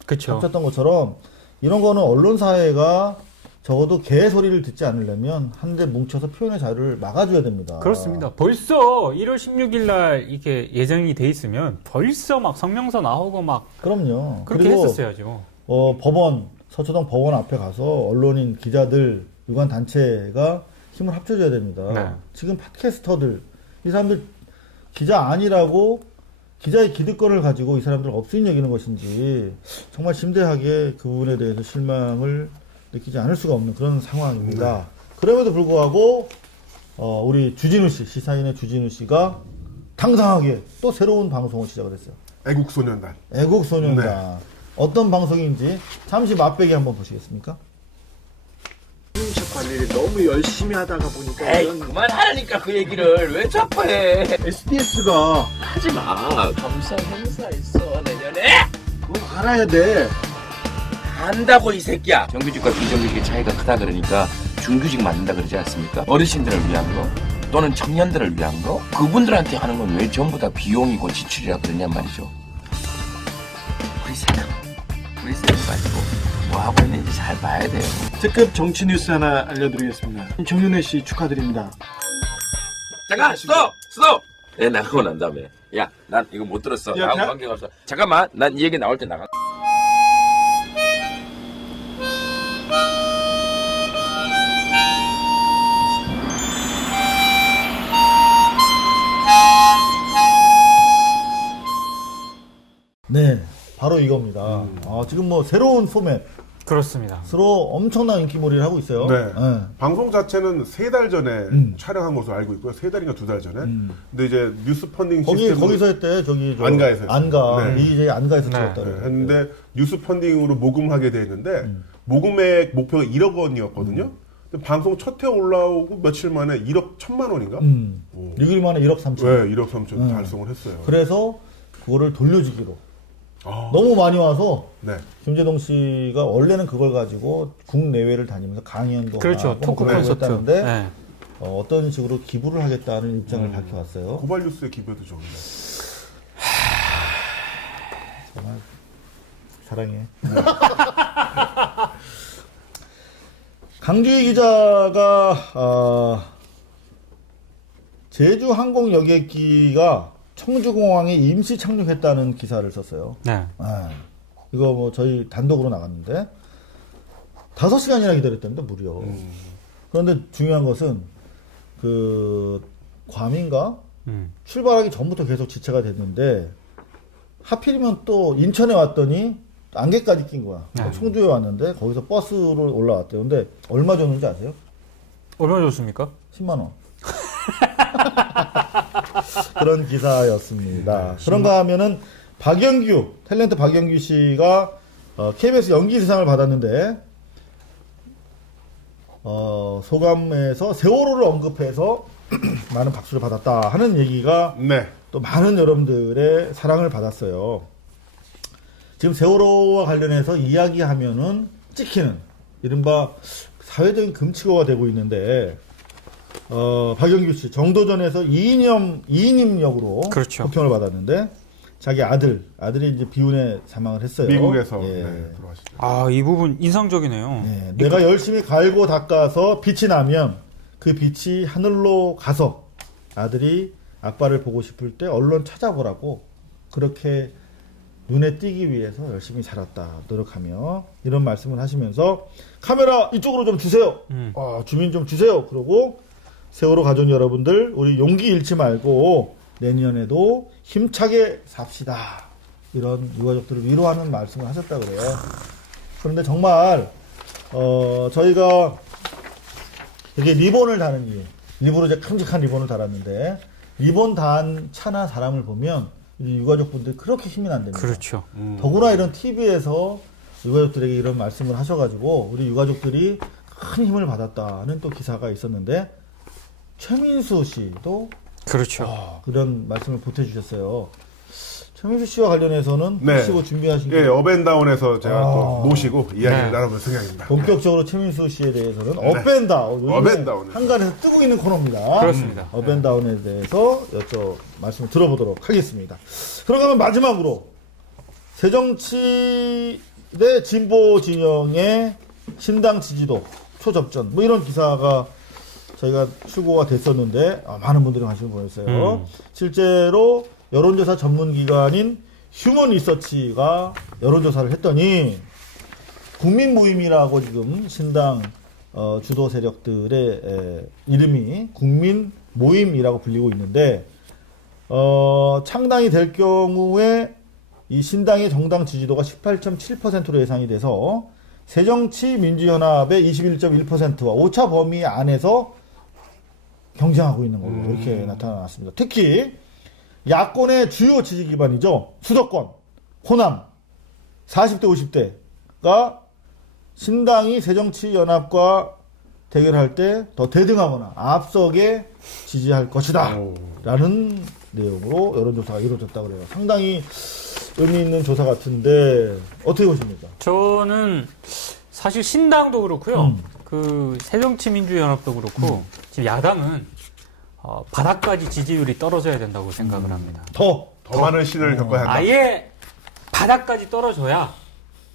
그렇죠. 합쳤던 것처럼 이런 거는 언론사회가 적어도 개 소리를 듣지 않으려면 한데 뭉쳐서 표현의 자유를 막아줘야 됩니다. 그렇습니다. 벌써 1월 16일 날 이게 예정이 돼 있으면 벌써 막 성명서 나오고 막 그럼요. 그렇게 그리고 했었어야죠. 법원 서초동 법원 앞에 가서 언론인 기자들 유관 단체가 힘을 합쳐줘야 됩니다. 네. 지금 팟캐스터들 이 사람들 기자 아니라고 기자의 기득권을 가지고 이 사람들 업수인 여기는 것인지 정말 심대하게 그 부분에 대해서 실망을 느끼지 않을 수가 없는 그런 상황입니다. 그럼에도 불구하고 우리 주진우 씨, 시사인의 주진우 씨가 당당하게 또 새로운 방송을 시작을 했어요. 애국소년단. 애국소년단. 네. 어떤 방송인지 잠시 맛배기 한번 보시겠습니까? 관리를 너무 열심히 하다가 보니까 에이 그만하라니까 그 얘기를 왜 자꾸 해. SDS가 하지마. 감사 행사 있어 내년에. 그거 알아야 돼. 안다고 이 새끼야. 정규직과 비정규직의 차이가 크다 그러니까 중규직 만든다 그러지 않습니까? 어르신들을 위한 거 또는 청년들을 위한 거 그분들한테 하는 건 왜 전부 다 비용이고 지출이라 그러냔 말이죠. 우리 생각 가지고 뭐 하고 있는지 잘 봐야 돼요. 특급 정치 뉴스 하나 알려드리겠습니다. 정윤회 씨 축하드립니다. 잠깐 스톱. 내 나가고 난 다음에 야 난 이거 못 들었어. 나하고 관계가 없어. 잠깐만 난 이 얘기 나올 때 나가. 네, 바로 이겁니다. 지금 뭐 새로운 포맷, 그렇습니다. 서로 엄청난 인기몰이를 하고 있어요. 네. 방송 자체는 3달 전에 촬영한 것으로 알고 있고요. 3달인가 2달 전에. 근데 이제 뉴스 펀딩 시스템 거기서 했대. 저기 안가에서 했어요. 안가. 네. 이제 안가에서 네. 찍었다. 네. 했는데 뉴스 펀딩으로 모금하게 돼 있는데 모금액 목표가 1억 원이었거든요. 근데 방송 첫 회 올라오고 며칠 만에 1억 1천만 원인가? 6일 만에 1억 3천. 네, 1억 3천 달성을 했어요. 그래서 그거를 돌려주기로. 아. 너무 많이 와서 네. 김재동 씨가 원래는 그걸 가지고 국내외를 다니면서 강연도 그렇죠. 하고 토크 그러고 콘서트. 했다는데 네. 어떤 식으로 기부를 하겠다는 입장을 밝혀왔어요. 고발뉴스에 기부해도 좋은데. 정말 사랑해. 강주희 기자가 제주 항공 여객기가 청주공항에 임시 착륙했다는 기사를 썼어요. 네. 이거 뭐 저희 단독으로 나갔는데 5시간이나 기다렸답니다, 무려. 그런데 중요한 것은 그 괌인가 출발하기 전부터 계속 지체가 됐는데 하필이면 또 인천에 왔더니 안개까지 낀 거야. 청주에 왔는데 거기서 버스로 올라왔대요. 근데 얼마 줬는지 아세요? 얼마나 줬습니까? 10만 원. 그런 기사였습니다. 그런가 하면은 탤런트 박영규 씨가 KBS 연기대상을 받았는데 소감에서 세월호를 언급해서 많은 박수를 받았다 하는 얘기가 네. 또 많은 여러분들의 사랑을 받았어요. 지금 세월호와 관련해서 이야기하면은 찍히는 이른바 사회적인 금치고가 되고 있는데 박영규 씨 정도전에서 이인임 역으로 그렇죠. 호평을 받았는데 자기 아들이 이제 비운에 사망을 했어요. 미국에서 예. 들어가시죠. 아, 이 부분 인상적이네요. 예. 내가 열심히 갈고 닦아서 빛이 나면 그 빛이 하늘로 가서 아들이 아빠를 보고 싶을 때 언론 찾아보라고 그렇게 눈에 띄기 위해서 열심히 살았다 노력하며 이런 말씀을 하시면서 카메라 이쪽으로 좀 주세요. 주민 좀 주세요. 그러고 세월호 가족 여러분들 우리 용기 잃지 말고 내년에도 힘차게 삽시다. 이런 유가족들을 위로하는 말씀을 하셨다 그래요. 그런데 정말 저희가 이게 리본을 다는 일부러 이제 큼직한 리본을 달았는데 리본 단 차나 사람을 보면 유가족분들이 그렇게 힘이 난답니다. 그렇죠. 더구나 이런 TV에서 유가족들에게 이런 말씀을 하셔가지고 우리 유가족들이 큰 힘을 받았다는 또 기사가 있었는데 최민수 씨도 그렇죠. 그런 말씀을 보태주셨어요. 최민수 씨와 관련해서는 네. 혹시 뭐 준비하신 게 예, 업앤다운에서 제가 또 모시고 이야기를 네. 나눠볼 생각입니다. 본격적으로 최민수 씨에 대해서는 업앤다운 업앤다운. 한간에서 뜨고 있는 코너입니다. 그렇습니다. 업앤다운에 대해서 말씀을 들어보도록 하겠습니다. 그러면 마지막으로 새정치 대 진보 진영의 신당 지지도 초접전 뭐 이런 기사가 저희가 출고가 됐었는데 많은 분들이 관심을 보냈어요. 실제로 여론조사 전문기관인 휴먼리서치가 여론조사를 했더니 국민모임이라고 지금 신당 주도 세력들의 이름이 국민모임이라고 불리고 있는데 창당이 될 경우에 이 신당의 정당 지지도가 18.7%로 예상이 돼서 새정치민주연합의 21.1%와 오차 범위 안에서 경쟁하고 있는 걸로 이렇게 나타났습니다. 특히 야권의 주요 지지 기반이죠. 수도권, 호남, 40대, 50대가 신당이 새정치연합과 대결할 때 더 대등하거나 앞서게 지지할 것이다. 라는 내용으로 여론조사가 이루어졌다고 그래요. 상당히 의미 있는 조사 같은데 어떻게 보십니까? 저는 사실 신당도 그렇고요. 그 새정치민주연합도 그렇고 지금 야당은 바닥까지 지지율이 떨어져야 된다고 생각을 합니다. 더 많은 시대를 겪어야 한다. 아예 바닥까지 떨어져야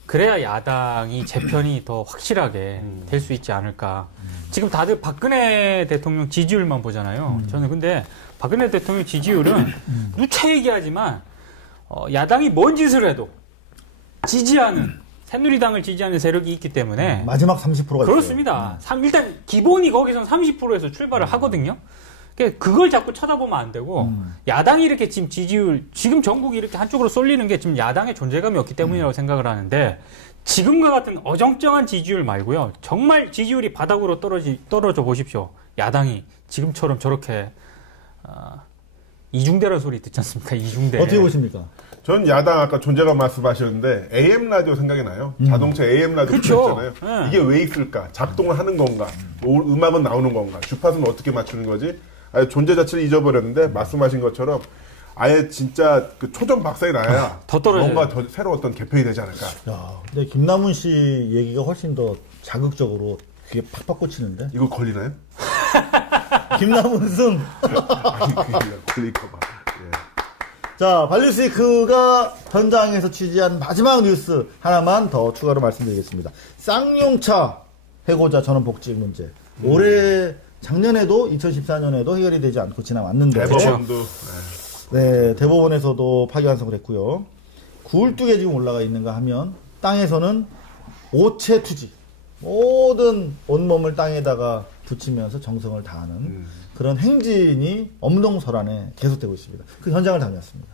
그래야 야당이 재편이 더 확실하게 될 수 있지 않을까. 지금 다들 박근혜 대통령 지지율만 보잖아요. 저는 근데 박근혜 대통령 지지율은 누차 얘기하지만 야당이 뭔 짓을 해도 지지하는 새누리당을 지지하는 세력이 있기 때문에 마지막 30%가 그렇습니다. 일단 기본이 거기선 30%에서 출발을 하거든요. 그걸 자꾸 쳐다보면 안 되고 야당이 이렇게 지금 지금 전국이 이렇게 한쪽으로 쏠리는 게 지금 야당의 존재감이 없기 때문이라고 생각을 하는데 지금과 같은 어정쩡한 지지율 말고요. 정말 지지율이 바닥으로 떨어져 보십시오. 야당이 지금처럼 저렇게 이중대라는 소리 듣지 않습니까? 이중대. 어떻게 보십니까? 전 야당 아까 존재감 말씀하셨는데 AM 라디오 생각이 나요. 자동차 AM 라디오 그렇죠. 있잖아요. 이게 왜 있을까? 작동을 하는 건가? 음악은 나오는 건가? 주파수는 어떻게 맞추는 거지? 아예 존재 자체를 잊어버렸는데 말씀하신 것처럼 아예 진짜 그 초점 박살이 나야 더 떨어져요. 뭔가 더 새로 어떤 개편이 되지 않을까? 야, 근데 김남훈 씨 얘기가 훨씬 더 자극적으로 그게 팍팍 꽂히는데. 이거 걸리나요? 김남훈 승. 아니 그게 걸릴까봐. 예. 자, 발뉴스위크가 현장에서 취재한 마지막 뉴스 하나만 더 추가로 말씀드리겠습니다. 쌍용차 해고자 전원복직 문제. 올해 작년에도 2014년에도 해결이 되지 않고 지나왔는데 대법원도 네, 대법원에서도 파기환송을 했고요. 굴뚝에 지금 올라가 있는가 하면 땅에서는 오체 투지, 모든 온몸을 땅에다가 붙이면서 정성을 다하는 그런 행진이 엄동설안에 계속되고 있습니다. 그 현장을 다녔습니다.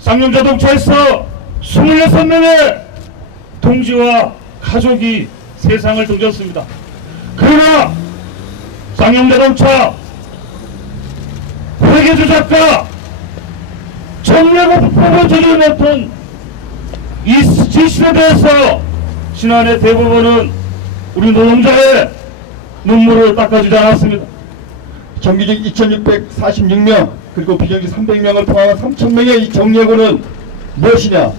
쌍용자동차에서 26명의 동지와 가족이 세상을 등졌습니다. 그러나 쌍용자동차 회계조작가 정례고 부부들이 맡은 이 지시에 대해서 지난해 대법원은 우리 노동자의 눈물을 닦아주지 않았습니다. 정규직 2,646명 그리고 비정규직 300명을 포함한 3,000명의 이 정예고는 무엇이냐?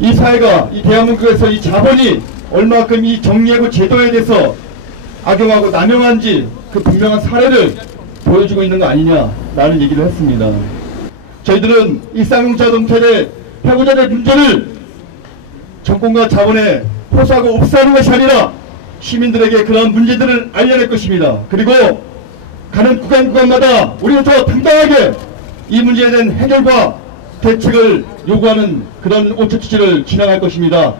이 사회가 이 대한민국에서 이 자본이 얼마큼 이 정예고 제도에 대해서 악용하고 남용한지 그 분명한 사례를 보여주고 있는 거 아니냐라는 얘기를 했습니다. 저희들은 이 쌍용자동차의 해고자의 문제를 정권과 자본에 호소하고 옵사하는 것이 아니라 시민들에게 그런 문제들을 알려낼 것입니다. 그리고 가는 구간마다 우리가 더 당당하게 이 문제에 대한 해결과 대책을 요구하는 그런 오체 투지를 진행할 것입니다.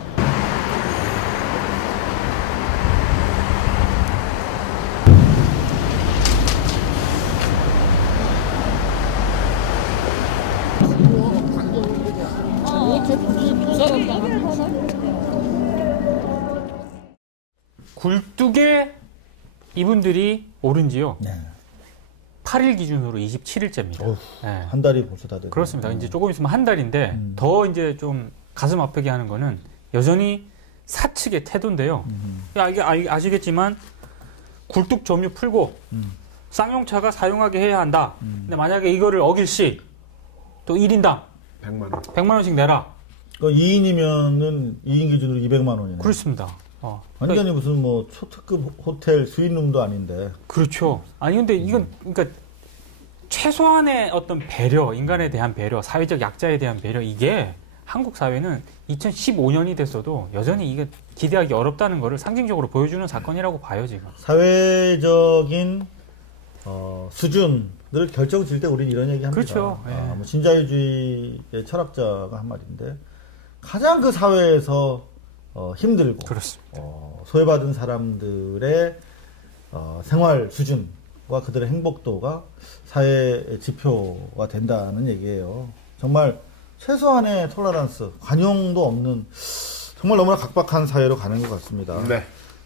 굴뚝에 이분들이 오른지요. 네. 8일 기준으로 27일째입니다. 네. 한 달이 벌써 다 됐네요. 그렇습니다. 이제 조금 있으면 한 달인데 더 이제 좀 가슴 아프게 하는 거는 여전히 사측의 태도인데요. 이게 아시겠지만 굴뚝 점유 풀고 쌍용차가 사용하게 해야 한다. 근데 만약에 이거를 어길 시 또 1인당 100만 원씩 내라. 그러니까 2인이면은 2인 기준으로 200만 원이네. 그렇습니다. 완전히 무슨 뭐 초특급 호텔 스윗룸도 아닌데. 그렇죠. 아니 근데 이건 그러니까 최소한의 어떤 배려, 인간에 대한 배려, 사회적 약자에 대한 배려, 이게 한국 사회는 2015년이 됐어도 여전히 이게 기대하기 어렵다는 것을 상징적으로 보여주는 사건이라고 봐요, 지금. 사회적인 수준을 결정 지을 때 우리는 이런 얘기 합니다. 그렇죠. 예. 뭐 신자유주의의 철학자가 한 말인데 가장 그 사회에서 힘들고 그렇습니다. 소외받은 사람들의 생활 수준과 그들의 행복도가 사회의 지표가 된다는 얘기예요. 정말 최소한의 톨러런스, 관용도 없는 정말 너무나 각박한 사회로 가는 것 같습니다. 네.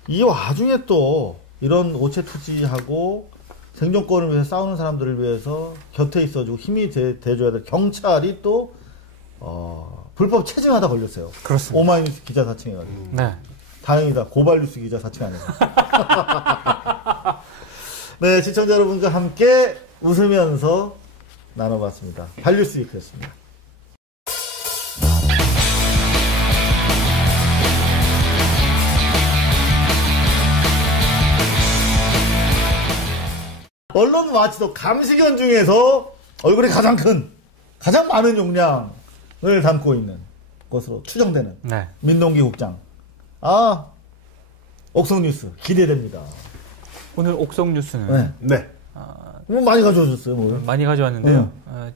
이 와중에 또 이런 오체 투지하고 생존권을 위해서 싸우는 사람들을 위해서 곁에 있어주고 힘이 돼줘야 될 경찰이 또 불법 체증하다 걸렸어요. 그렇습니다. 오마이뉴스 기자 사칭해가지고. 네. 다행이다. 고발뉴스 기자 사칭 아니에요. 네, 시청자 여러분과 함께 웃으면서 나눠봤습니다. 발뉴스 위크였습니다. 언론 와치도 감시견 중에서 얼굴이 가장 큰, 가장 많은 용량을 담고 있는 것으로 추정되는 네. 민동기 국장. 옥성뉴스 기대됩니다. 오늘 옥성뉴스는 네. 뭐 많이 가져오셨어요, 뭐. 많이 가져왔는데요.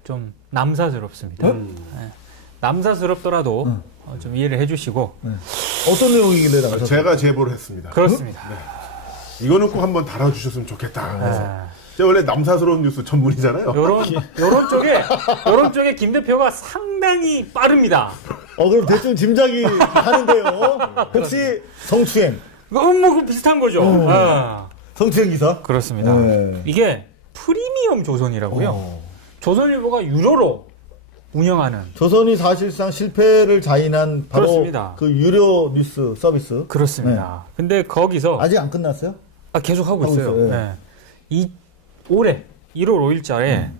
좀 남사스럽습니다. 네. 남사스럽더라도 좀 이해를 해주시고. 어떤 내용이길래 남사? 제가 제보를 했습니다. 그렇습니다. 네. 이거는 꼭 한번 다뤄주셨으면 좋겠다. 그래서 제가 원래 남사스러운 뉴스 전문이잖아요. 요런 쪽에 김 대표가 상당히 빠릅니다. 그럼 대충 짐작이 가는데요. 혹시 성추행? 뭐 비슷한 거죠. 성추행 기사? 그렇습니다. 네. 이게 프리미엄 조선이라고요. 조선일보가 유료로 운영하는. 조선이 사실상 실패를 자인한 바로 그렇습니다. 그 유료 뉴스 서비스. 그렇습니다. 근데 거기서 아직 안 끝났어요? 계속 하고 있어요. 네. 올해 1월 5일자에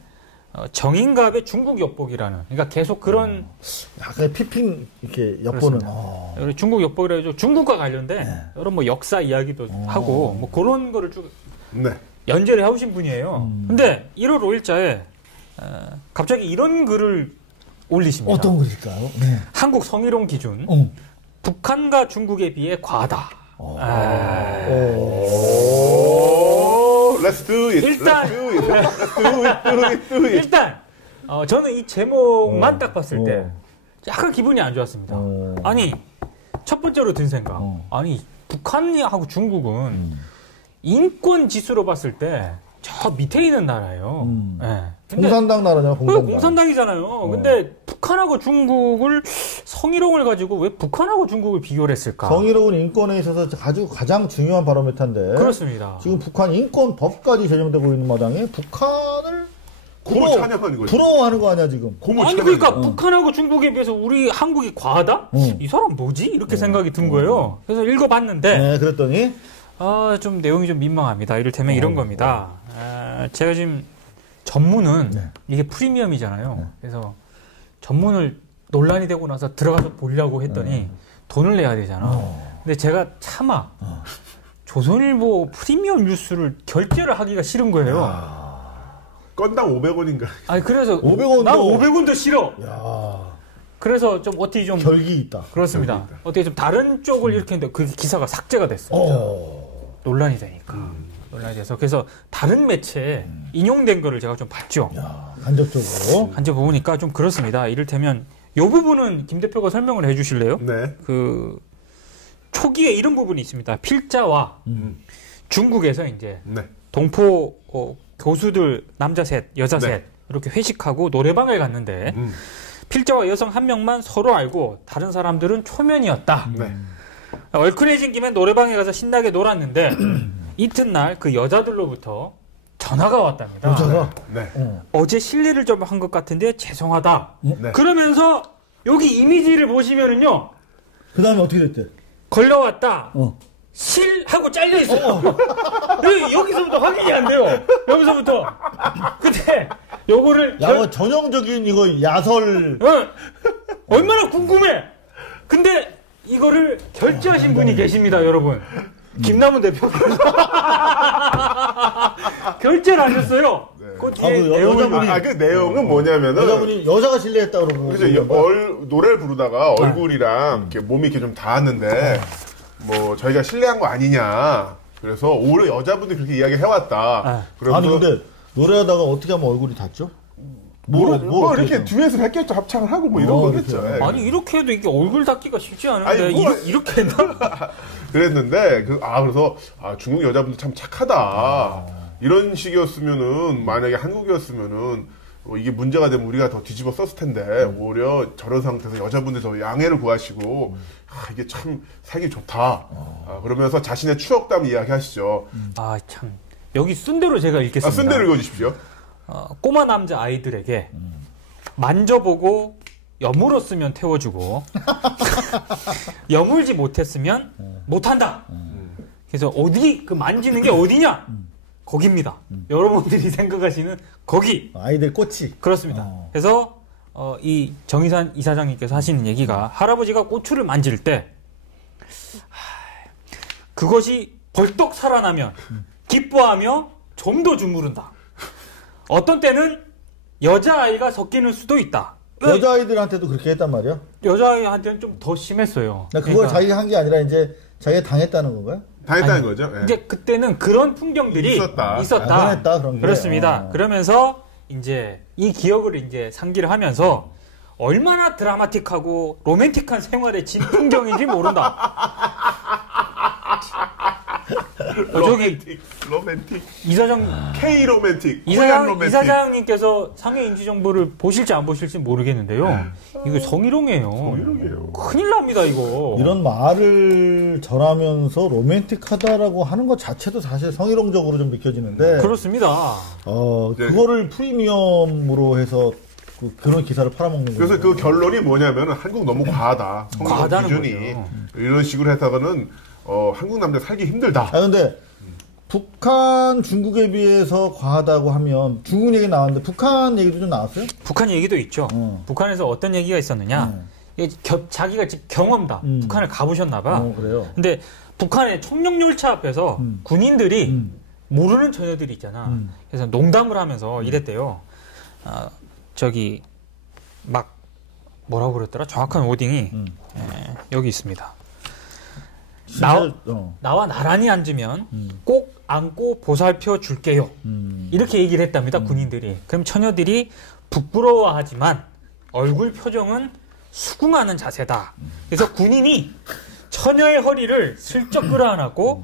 정인갑의 중국 엿보기라는, 그러니까 계속 그런 약간 피핑 이렇게 엿보는. 중국 엿보기라 해서 중국과 관련된 이런 뭐 역사 이야기도 하고 뭐 그런 거를 쭉 연재를 해오신 분이에요. 근데 1월 5일자에 갑자기 이런 글을 올리십니다. 어떤 글일까요? 네. 한국 성희롱 기준 북한과 중국에 비해 과하다. Let's do it. 일단 저는 이 제목만 딱 봤을 때 약간 기분이 안 좋았습니다. 아니 첫 번째로 든 생각. 아니 북한하고 중국은 인권 지수로 봤을 때 저 밑에 있는 나라예요. 네. 공산당 나라잖아. 공산당이잖아요. 근데 북한하고 중국을 성희롱을 가지고 왜 북한하고 중국을 비교를 했을까? 성희롱은 인권에 있어서 가장 중요한 바로미터인데. 그렇습니다. 지금 북한 인권법까지 제정되고 있는 마당에 북한을 찬양하는 거죠. 부러워하는 거 아니야 지금? 아니 그러니까 북한하고 중국에 비해서 우리 한국이 과하다? 이 사람 뭐지? 이렇게 생각이 든 거예요. 그래서 읽어봤는데. 네, 그랬더니 좀 내용이 좀 민망합니다. 이를테면 이런 겁니다. 제가 지금 전문은 이게 프리미엄이잖아요. 그래서 전문을 논란이 되고 나서 들어가서 보려고 했더니 돈을 내야 되잖아. 근데 제가 차마 조선일보 프리미엄 뉴스를 결제를 하기가 싫은 거예요. 건당 500원인가? 아니 그래서 500원도 난 500원도 싫어. 야. 그래서 좀 어떻게 좀 결기 있다. 그렇습니다. 결기 있다. 어떻게 좀 다른 쪽을 이렇게 했는데 그 기사가 삭제가 됐어요. 논란이 되니까. 논란이 돼서 그래서 다른 매체에 인용된 거를 제가 좀 봤죠. 야, 간접적으로. 간접 보니까 좀 그렇습니다. 이를테면 이 부분은 김 대표가 설명을 해주실래요? 네. 그 초기에 이런 부분이 있습니다. 필자와 중국에서 이제 동포 교수들 남자 셋, 여자 셋 이렇게 회식하고 노래방을 갔는데 필자와 여성 한 명만 서로 알고 다른 사람들은 초면이었다. 얼큰해진 김에 노래방에 가서 신나게 놀았는데 이튿날 그 여자들로부터 전화가 왔답니다. 여자가? 어제 실례를 좀 한 것 같은데 죄송하다. 그러면서 여기 이미지를 보시면은요. 그 다음에 어떻게 됐대? 걸려왔다. 실하고 잘려 있어요. 여기서부터 확인이 안 돼요. 여기서부터. 근데 요거를 전형적인 이거 야설. 얼마나 궁금해. 근데 이거를 결제하신 분이 계십니다, 여러분. 김남훈 대표께서 결제를 하셨어요. 그 내용은 뭐냐면은 여자분이 여자가 실례했다 그러고. 그래서 노래를 부르다가 얼굴이랑 이렇게 몸이 이렇게 좀 닿았는데 뭐 저희가 실례한 거 아니냐. 그래서 오히려 여자분들이 그렇게 이야기를 해왔다. 아니 근데 노래하다가 어떻게 하면 얼굴이 닿죠? 뭐 이렇게 듀엣을 했겠죠. 합창을 하고 뭐 이런 거겠죠. 아니 이렇게 해도 이게 얼굴 닿기가 쉽지 않은데 이렇게 했나? 그랬는데 그래서 중국 여자분들 참 착하다. 이런 식이었으면은 만약에 한국이었으면은 이게 문제가 되면 우리가 더 뒤집어 썼을 텐데 오히려 저런 상태에서 여자분들 더 양해를 구하시고 이게 참 살기 좋다. 그러면서 자신의 추억담 이야기하시죠. 참 여기 쓴 대로 제가 읽겠습니다. 쓴 대로 읽어주십시오. 꼬마 남자 아이들에게 만져보고 여물었으면 태워주고 여물지 못했으면 못한다. 그래서 어디 그 만지는 게 어디냐? 거기입니다. 여러분들이 생각하시는 거기. 아이들 꽃이. 그렇습니다. 그래서 이 정의산 이사장님께서 하시는 얘기가 할아버지가 고추를 만질 때 그것이 벌떡 살아나면 기뻐하며 좀 더 주무른다. 어떤 때는 여자아이가 섞이는 수도 있다. 여자아이들한테도 그렇게 했단 말이야? 여자아이한테는 좀 더 심했어요. 그걸 자기가 한 게 아니라 이제 자기가 당했다는 건가요? 다 했다는 거죠. 예. 이제 그때는 그런 풍경들이 있었다. 당연했다, 그런 게. 그렇습니다. 그러면서 이제 이 기억을 이제 상기를 하면서 얼마나 드라마틱하고 로맨틱한 생활의 진풍경인지 모른다. 로맨틱. 이사장 K 로맨틱. 코리안 로맨틱. 이사장님께서 상해 임시정부를 보실지 안 보실지 모르겠는데요. 이거 성희롱이에요. 성희롱이에요. 큰일 납니다, 이거. 이런 말을 전하면서 로맨틱하다라고 하는 것 자체도 사실 성희롱적으로 좀 느껴지는데. 그렇습니다. 네. 그거를 프리미엄으로 해서 그런 기사를 팔아먹는 거예요. 그래서 그 결론이 뭐냐면 한국 너무 과하다. 성희롱 기준이. 거죠. 이런 식으로 했다가는 한국 남자 살기 힘들다. 근데 북한, 중국에 비해서 과하다고 하면 중국 얘기 나왔는데 북한 얘기도 좀 나왔어요? 북한 얘기도 있죠. 북한에서 어떤 얘기가 있었느냐. 이게 자기가 지금 경험다. 북한을 가보셨나 봐. 그래요. 근데 북한의 청룡열차 앞에서 군인들이 모르는 처녀들이 있잖아. 그래서 농담을 하면서 이랬대요. 막 뭐라고 그랬더라? 정확한 워딩이 여기 있습니다. 나와 나란히 앉으면 꼭 안고 보살펴 줄게요. 이렇게 얘기를 했답니다. 군인들이. 그럼 처녀들이 부끄러워하지만 얼굴 표정은 수긍하는 자세다. 그래서 군인이 처녀의 허리를 슬쩍 끌어안았고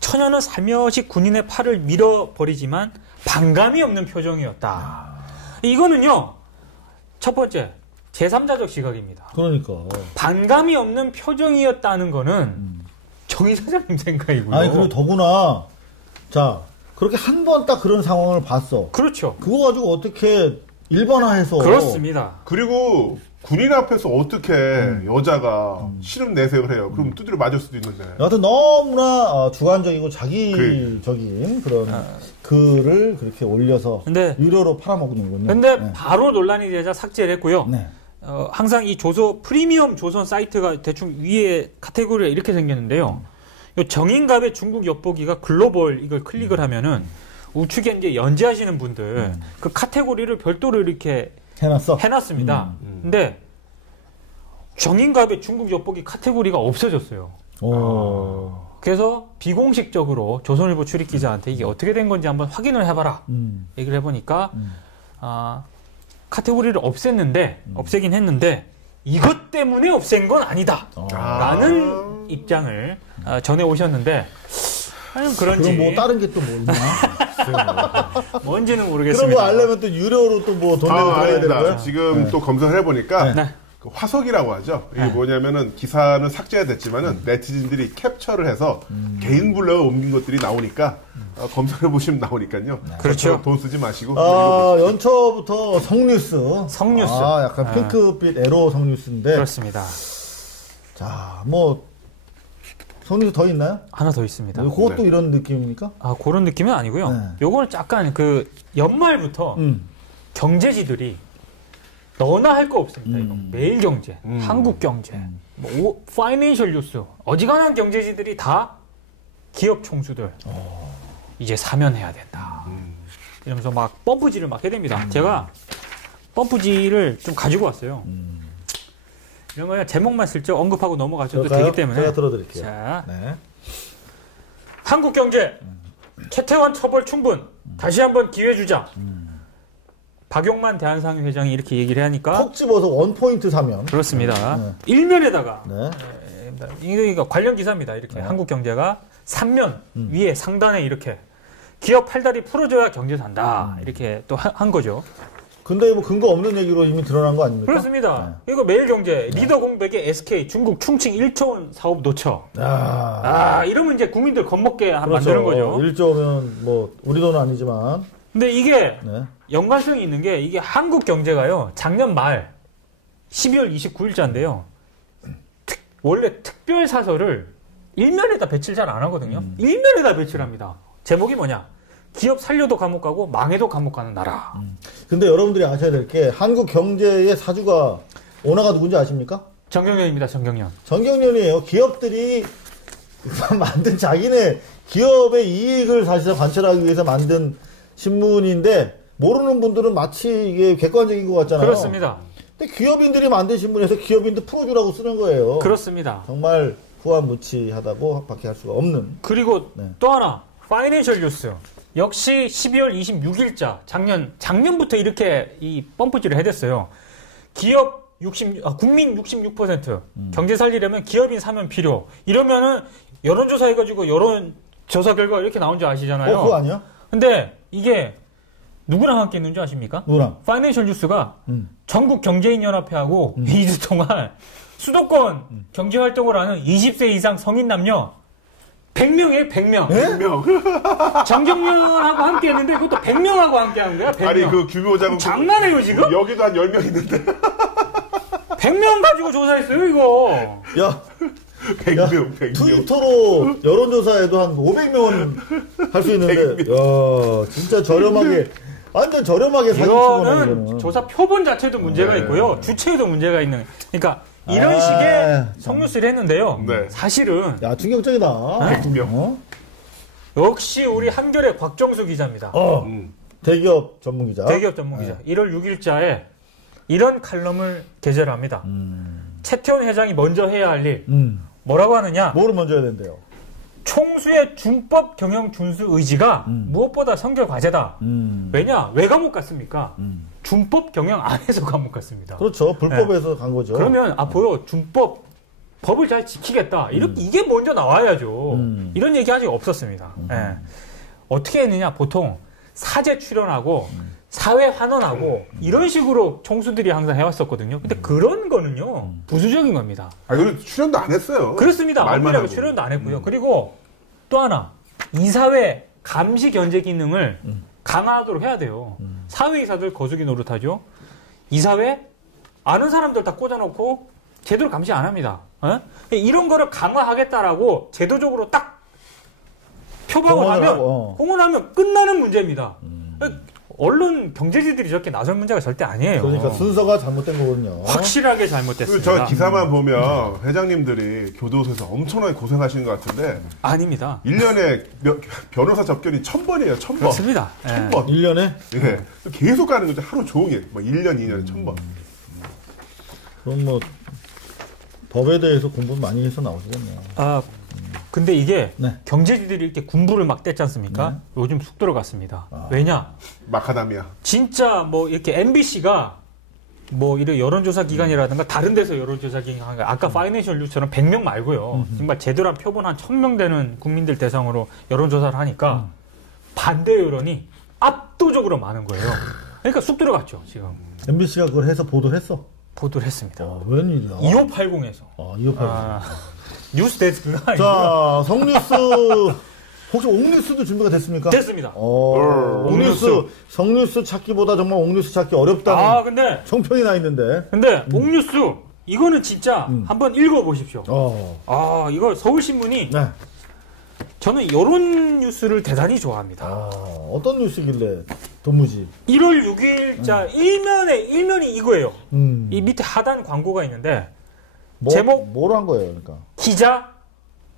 처녀는 살며시 군인의 팔을 밀어버리지만 반감이 없는 표정이었다. 이거는요. 첫 번째 제3자적 시각입니다. 그러니까 반감이 없는 표정이었다는 거는 정 이사장님 생각이고요. 아니 그리고 더구나 자 그렇게 한 번 딱 그런 상황을 봤어. 그렇죠. 그거 가지고 어떻게 일반화해서. 그렇습니다. 그리고 군인 앞에서 어떻게 여자가 씨름 내색을 해요. 그럼 두드려 맞을 수도 있는데. 여하튼 너무나 주관적이고 자기적인 그런 글을 그렇게 올려서 유료로 팔아먹는군요. 근데 바로 논란이 되자 삭제를 했고요. 네. 항상 이 프리미엄 조선 사이트가 대충 위에 카테고리가 이렇게 생겼는데요. 요 정인갑의 중국 엿보기가 글로벌 이걸 클릭을 하면은 우측에 이제 연재하시는 분들 그 카테고리를 별도로 이렇게 해놨습니다. 근데 정인갑의 중국 엿보기 카테고리가 없어졌어요. 그래서 비공식적으로 조선일보 출입 기자한테 이게 어떻게 된 건지 한번 확인을 해봐라. 얘기를 해보니까 카테고리를 없애긴 했는데 이것 때문에 없앤 건 아니다. 라는 입장을 전해 오셨는데 그런지. 그럼 뭐 다른 게 또 뭐 있나? 뭔지는 모르겠습니다. 그런 거 알려면 또 유료로 또 뭐 돈 내고 들어야 되는 거야? 지금 또 검색을 해보니까 그 화석이라고 하죠. 이게 뭐냐면은 기사는 삭제가 됐지만은 네티즌들이 캡처를 해서 개인 블로그에 옮긴 것들이 나오니까 검색해 보시면 나오니까요. 그렇죠. 돈 쓰지 마시고. 연초부터 성뉴스. 약간 핑크빛 에로 성뉴스인데. 그렇습니다. 자, 뭐 성뉴스 더 있나요? 하나 더 있습니다. 그것도 이런 느낌입니까? 그런 느낌은 아니고요. 요거는 약간 연말부터 경제지들이 너나 할 거 없습니다. 이거 매일경제, 한국경제, 파이낸셜 뉴스, 어지간한 경제지들이 다 기업 총수들 이제 사면해야 된다. 이러면서 막 펌프질을 막 해댑니다. 제가 펌프질을 좀 가지고 왔어요. 이런 거 그냥 제목만 슬쩍 언급하고 넘어가셔도 되기 때문에. 제가 들어드릴게요. 자, 한국경제 최태원 처벌 충분. 다시 한번 기회 주자. 박용만 대한상인 회장이 이렇게 얘기를 하니까 콕 집어서 원포인트 사면. 그렇습니다. 일면에다가 이거 관련 기사입니다. 이렇게 한국경제가 3면 위에 상단에 이렇게 기업 팔다리 풀어줘야 경제 산다. 이렇게 또 한 거죠. 근데 뭐 근거 없는 얘기로 이미 드러난 거 아닙니까? 그렇습니다. 이거 매일경제 리더 공백의 SK 중국 충칭 1조 원 사업 놓쳐. 이러면 이제 국민들 겁먹게 만드는 거죠. 1조면 뭐 우리 돈은 아니지만. 근데 이게 연관성이 있는 게 이게 한국 경제가요. 작년 말 12월 29일자인데요. 원래 특별 사설을 일면에다 배치를 잘 안 하거든요. 일면에다 배치합니다. 제목이 뭐냐? 기업 살려도 감옥 가고 망해도 감옥 가는 나라. 근데 여러분들이 아셔야 될 게 한국 경제의 사주가 오너가 누군지 아십니까? 정경련입니다. 정경련. 정경련이에요. 기업들이 만든 자기네 기업의 이익을 사실상 관철하기 위해서 만든 신문인데 모르는 분들은 마치 이게 객관적인 것 같잖아요. 그렇습니다. 근데 기업인들이 만든 신문에서 기업인들 풀어주라고 쓰는 거예요. 그렇습니다. 정말 후한무치하다고 밖에 할 수가 없는. 그리고 네. 또 하나 파이낸셜 뉴스 역시 12월 26일자 작년부터 이렇게 이 펌프질을 해댔어요. 국민 66% 경제 살리려면 기업인 사면 필요. 이러면은 여론조사 해가지고 여론조사 결과 이렇게 나온 줄 아시잖아요. 그거 아니야? 근데 이게 누구랑 함께 있는 줄 아십니까? 누구랑? 파이낸셜 뉴스가 전국 경제인연합회하고 2주 동안 수도권 경제활동을 하는 20세 이상 성인 남녀 100명이에요, 100명. 100명. 정경련하고 함께 했는데 그것도 100명하고 함께 한 거야, 100명. 아니, 그 규모자금. 장난해요, 지금? 여기도 한 10명 있는데. 100명 가지고 조사했어요, 이거. 야. 100명, 100명. 트위터로 여론조사에도 한 500명 할 수 있는데, 야, 진짜 저렴하게, 완전 저렴하게 사진 찍어내, 이거는 조사 표본 자체도 문제가 있고요. 주체에도 문제가 있는. 그러니까 이런 식의 성뉴스를 했는데요. 네. 사실은. 야, 충격적이다. 충격. 역시 우리 한겨레 곽정수 기자입니다. 대기업 전문기자. 대기업 전문기자. 1월 6일자에 이런 칼럼을 게재를 합니다. 최태원 회장이 먼저 해야 할 일. 뭐라고 하느냐? 뭐를 먼저 해야 된대요? 총수의 준법 경영 준수 의지가 무엇보다 선결 과제다. 왜냐? 왜 감옥 갔습니까? 준법 경영 안에서 감옥 갔습니다. 그렇죠. 불법에서 간 거죠. 그러면 앞으로 법을 잘 지키겠다. 이게 먼저 나와야죠. 이런 얘기 아직 없었습니다. 예. 어떻게 했느냐? 보통 사제 출연하고 사회 환원하고 이런 식으로 총수들이 항상 해왔었거든요. 근데 그런 거는요, 부수적인 겁니다. 그리고 출연도 안 했어요. 그렇습니다. 말만 하고. 출연도 안 했고요. 그리고 또 하나, 이사회 감시 견제 기능을 강화하도록 해야 돼요. 사회이사들 거수기 노릇하죠. 이사회 아는 사람들 다 꽂아놓고 제대로 감시 안 합니다. 이런 거를 강화하겠다라고 제도적으로 딱 표방을 하면, 공언하면 끝나는 문제입니다. 언론 경제지들이 저렇게 나설 문제가 절대 아니에요. 그러니까 순서가 잘못된 거거든요. 확실하게 잘못됐습니다. 저 기사만 보면 회장님들이 교도소에서 엄청나게 고생하시는 것 같은데 아닙니다. 1년에 변호사 접견이 1000번이에요. 1000번. 그렇습니다. 1000번. 1년에? 예. 계속 가는 거죠. 하루 종일. 뭐 1년, 2년에 1000번. 그럼 뭐 법에 대해서 공부 많이 해서 나오시겠네요. 근데 이게 네. 경제지들이 이렇게 군부를 막 뗐지 않습니까? 요즘 쑥 들어갔습니다. 왜냐? 마카다미아. 진짜 뭐 이렇게 MBC가 뭐 이런 여론조사 기관이라든가 다른 데서 여론조사 기관, 아까 파이낸셜 뉴스처럼 100명 말고요. 정말 제대로 한 표본 한 1000명 되는 국민들 대상으로 여론조사를 하니까 반대 여론이 압도적으로 많은 거예요. 그러니까 쑥 들어갔죠, 지금. MBC가 그걸 해서 보도를 했어? 보도를 했습니다. 웬일이야. 2580에서. 2580. 뉴스데스크가. 자, 성뉴스. 혹시 옥뉴스도 준비가 됐습니까? 됐습니다. 옥뉴스. 성뉴스 찾기보다 정말 옥뉴스 찾기 어렵다는 근데 총평이 나 있는데. 근데 옥뉴스 이거는 진짜 한번 읽어보십시오. 이거 서울신문이 네. 저는 여론 뉴스를 대단히 좋아합니다. 어떤 뉴스길래 도무지. 1월 6일자 일면이 이거예요. 이 밑에 하단 광고가 있는데 제목 뭐로 한 거예요, 그러니까? 기자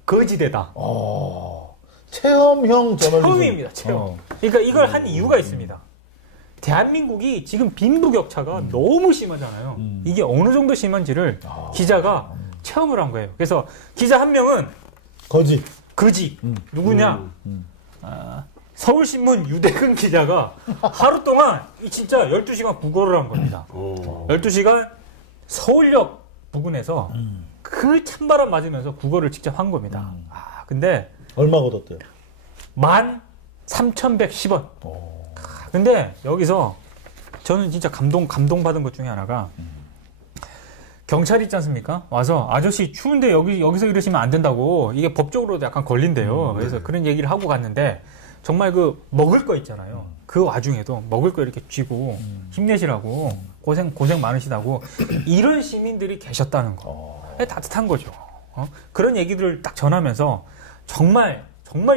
거지대다. 체험형 저널리즘. 체험입니다. 체험. 그러니까 이걸 한 이유가 있습니다. 대한민국이 지금 빈부격차가 너무 심하잖아요. 이게 어느 정도 심한지를 기자가 체험을 한 거예요. 그래서 기자 한 명은 거지. 누구냐? 서울신문 유대근 기자가 하루 동안 진짜 12시간 국어를 한 겁니다. 12시간 서울역 부근에서 그 찬바람 맞으면서 국어를 직접 한 겁니다. 근데 얼마 얻었대요? 13,110원. 근데 여기서 저는 진짜 감동받은 것 중에 하나가 경찰이 있지 않습니까? 와서 아저씨 추운데 여기서 이러시면 안 된다고 이게 법적으로도 약간 걸린대요. 그래서 그런 얘기를 하고 갔는데 정말 그 먹을 거 있잖아요. 그 와중에도 먹을 거 이렇게 쥐고 힘내시라고 고생 많으시다고 이런 시민들이 계셨다는 거. 따뜻한 거죠. 그런 얘기들을 딱 전하면서 정말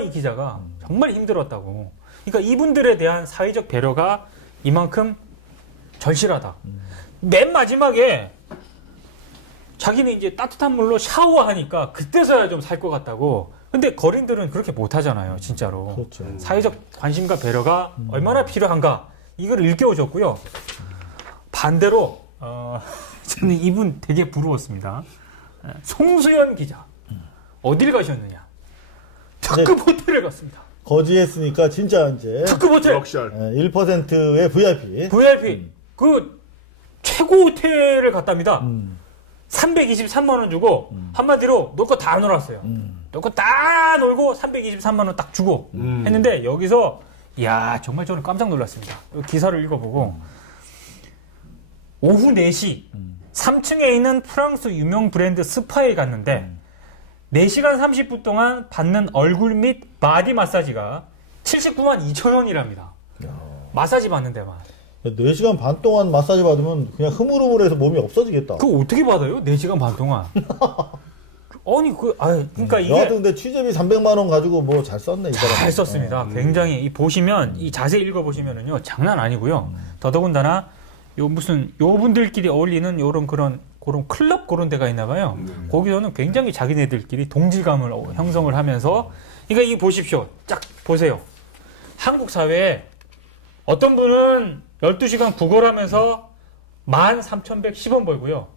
이 기자가 정말 힘들었다고. 그러니까 이분들에 대한 사회적 배려가 이만큼 절실하다. 맨 마지막에 자기는 이제 따뜻한 물로 샤워하니까 그때서야 좀 살 것 같다고. 근데 거린들은 그렇게 못 하잖아요, 진짜로. 그렇죠. 사회적 관심과 배려가 얼마나 필요한가 이걸 일깨워줬고요. 반대로 저는 이분 되게 부러웠습니다. 송수연 기자. 어딜 가셨느냐? 특급 호텔에 갔습니다. 거지했으니까 진짜 이제 특급 호텔. 럭셔. 1%의 VIP. VIP. 그 최고 호텔을 갔답니다. 323만 원 주고 한마디로 놀 거 다 놀았어요. 놀 거 다 놀고 323만 원 딱 주고 했는데 여기서 이야 정말 저는 깜짝 놀랐습니다. 기사를 읽어보고 오후 4시 3층에 있는 프랑스 유명 브랜드 스파에 갔는데 4시간 30분 동안 받는 얼굴 및 바디 마사지가 79만 2천 원이랍니다. 마사지 받는 데만. 4시간 반 동안 마사지 받으면 그냥 흐물흐물해서 몸이 없어지겠다. 그거 어떻게 받아요? 4시간 반 동안. 아니, 그러니까 이게. 여하튼 근데 취재비 300만 원 가지고 뭐 잘 썼네, 이 사람. 잘 썼습니다. 굉장히, 보시면, 이 자세히 읽어보시면은요, 장난 아니고요. 더더군다나, 요분들끼리 어울리는 그런 클럽 그런 데가 있나 봐요. 거기서는 굉장히 자기네들끼리 동질감을 형성을 하면서, 그러니까 이게 보십시오. 쫙 보세요. 한국 사회에 어떤 분은 12시간 구걸하면서 13,110원 벌고요.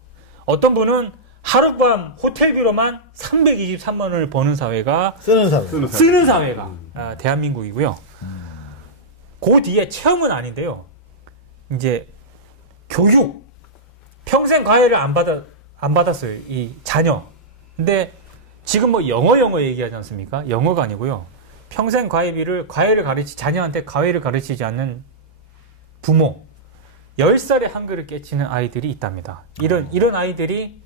어떤 분은 하룻밤 호텔비로만 323만 원을 버는 사회가 쓰는 사회가 대한민국이고요. 그 뒤에 체험은 아닌데요. 이제 교육 평생 과외를 안 받았어요. 이 자녀. 근데 지금 뭐 영어 얘기하지 않습니까? 영어가 아니고요. 평생 과외를 자녀한테 과외를 가르치지 않는 부모. 10살에 한글을 깨치는 아이들이 있답니다. 이런 아이들이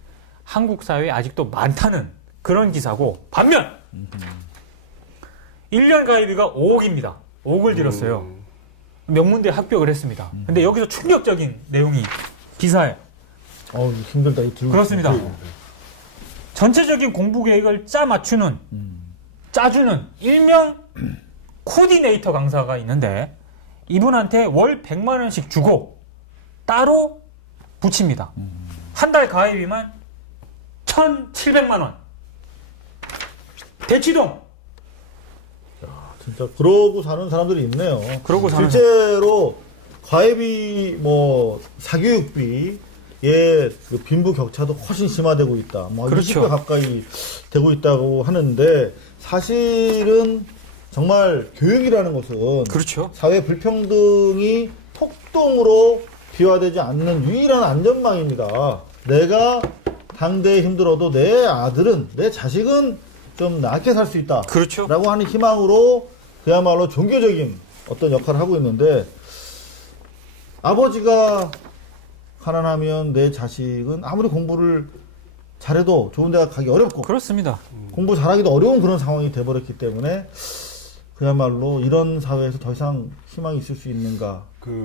한국 사회에 아직도 많다는 그런 기사고, 반면 1년 가입비가 5억입니다. 5억을 들였어요. 명문대 합격을 했습니다. 근데 여기서 충격적인 내용이 기사에. 힘들다. 그렇습니다. 전체적인 공부 계획을 짜주는 일명 코디네이터 강사가 있는데 이분한테 월 100만 원씩 주고 따로 붙입니다. 한 달 가입비만 1,700만 원. 대치동. 진짜 그러고 사는 사람들이 있네요. 그러고 사는 실제로 과외비, 사교육비의 그 빈부 격차도 훨씬 심화되고 있다. 그렇죠. 20배 가까이 되고 있다고 하는데 사실은 정말 교육이라는 것은 그렇죠. 사회 불평등이 폭동으로 비화되지 않는 유일한 안전망입니다. 내가 당대에 힘들어도 내 아들은, 내 자식은 좀 낫게 살 수 있다. 그렇죠. 라고 하는 희망으로 그야말로 종교적인 어떤 역할을 하고 있는데, 아버지가 가난하면 내 자식은 아무리 공부를 잘해도 좋은 데가 가기 어렵고, 그렇습니다. 공부 잘하기도 어려운 그런 상황이 돼버렸기 때문에 그야말로 이런 사회에서 더 이상 희망이 있을 수 있는가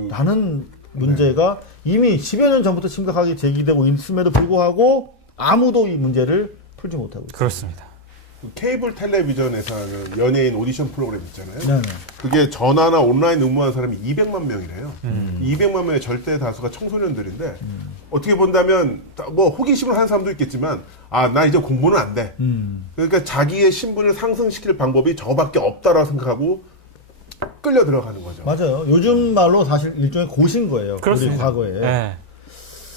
라는 문제가 이미 10여 년 전부터 심각하게 제기되고 있음에도 불구하고 아무도 이 문제를 풀지 못하고 있습니다. 그렇습니다. 케이블 텔레비전에서는 연예인 오디션 프로그램 있잖아요. 네네. 그게 전화나 온라인 응모한 사람이 200만 명이래요. 200만 명의 절대 다수가 청소년들인데 어떻게 본다면 뭐 호기심을 하는 사람도 있겠지만 나 이제 공부는 안 돼. 그러니까 자기의 신분을 상승시킬 방법이 저밖에 없다라고 생각하고 끌려 들어가는 거죠. 맞아요. 요즘 말로 사실 일종의 고신 거예요. 그렇습니다. 우리 과거에. 네.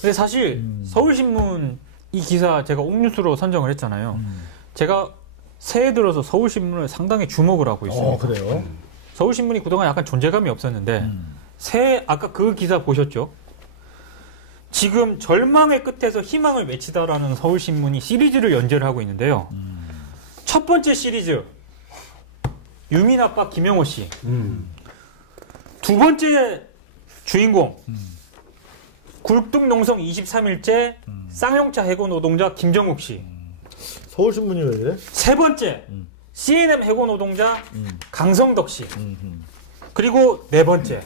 근데 사실 서울신문 이 기사 제가 옥뉴스로 선정을 했잖아요. 제가 새해 들어서 서울신문을 상당히 주목을 하고 있습니다. 그래요? 서울신문이 그동안 약간 존재감이 없었는데 새해 아까 그 기사 보셨죠? 지금 절망의 끝에서 희망을 외치다라는 서울신문이 시리즈를 연재를 하고 있는데요. 첫 번째 시리즈 유민 아빠 김영호 씨. 두 번째 주인공 굴뚝농성 23일째 쌍용차 해고 노동자 김정욱 씨. 서울신문이 왜 이래? 세 번째 C&M 해고 노동자 강성덕 씨. 그리고 네 번째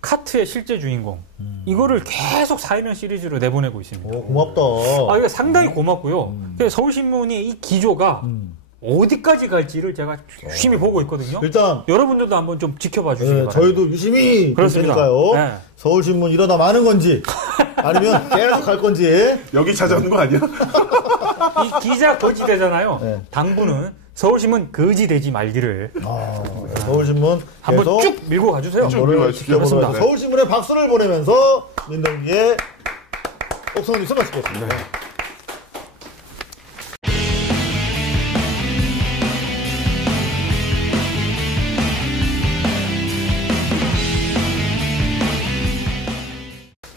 카트의 실제 주인공. 이거를 계속 4면 시리즈로 내보내고 있습니다. 고맙다. 이거 상당히 고맙고요. 서울신문이 이 기조가 어디까지 갈지를 제가 유심히 보고 있거든요. 일단 여러분들도 한번 좀 지켜봐 주시기 바랍니다. 저희도 유심히 그렇습니까요. 네. 서울신문 이러다 마는 건지 아니면 계속 갈 건지. 여기 찾아오는 거 아니야? 이 기자 거지 되잖아요. 네. 당부는 서울신문 거지 되지 말기를 서울신문 한번 계속 쭉 밀고 가주세요. 지켜보도록 서울신문에 박수를 보내면서 민동기의 옥성뉴스 마치겠습니다.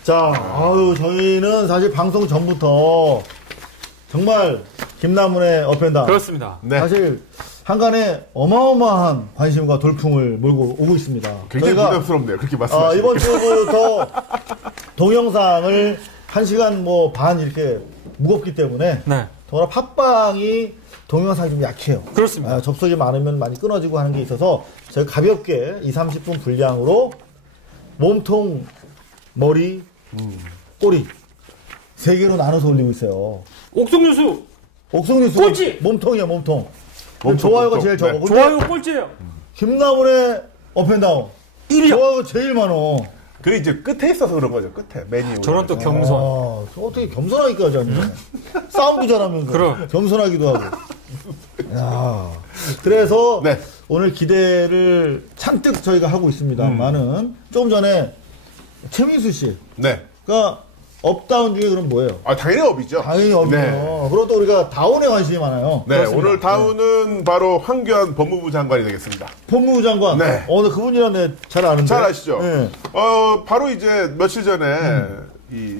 자, 저희는 사실 방송 전부터 정말 김남훈의 업앤다운. 그렇습니다. 네. 사실 한간에 어마어마한 관심과 돌풍을 몰고 오고 있습니다. 굉장히 부담스럽네요. 그렇게 말씀하시면. 이번 주부터 동영상을 1시간 반 이렇게 무겁기 때문에 네. 더구나 팟빵이 동영상이 좀 약해요. 그렇습니다. 접속이 많으면 많이 끊어지고 하는 게 있어서 저희가 가볍게 20-30분 분량으로 몸통, 머리, 꼬리 3개로 나눠서 올리고 있어요. 옥송뉴스 옥송뉴스 꼴찌! 몸통이야, 몸통. 좋아요가 제일 적어. 근데 좋아요 꼴찌예요. 김남훈의 업앤다운 1위요. 좋아요가 제일 많어. 그게 이제 끝에 있어서 그런 거죠. 끝에 메뉴. 저런 또 겸손. 어떻게 겸손하기까지 하니? 싸움도 잘하면서 그럼. 겸손하기도 하고. 야, 그래서 네. 오늘 기대를 잔뜩 저희가 하고 있습니다만은 조금 전에 최민수 씨가 네. 업다운 중에 그럼 뭐예요? 당연히 업이죠. 당연히 업이요. 네. 그리고 또 우리가 다운에 관심이 많아요. 네, 그렇습니다. 오늘 다운은 바로 황교안 법무부 장관이 되겠습니다. 법무부 장관. 네. 나 그분이랑 잘 아는데. 잘 아시죠? 네. 바로 이제 며칠 전에 이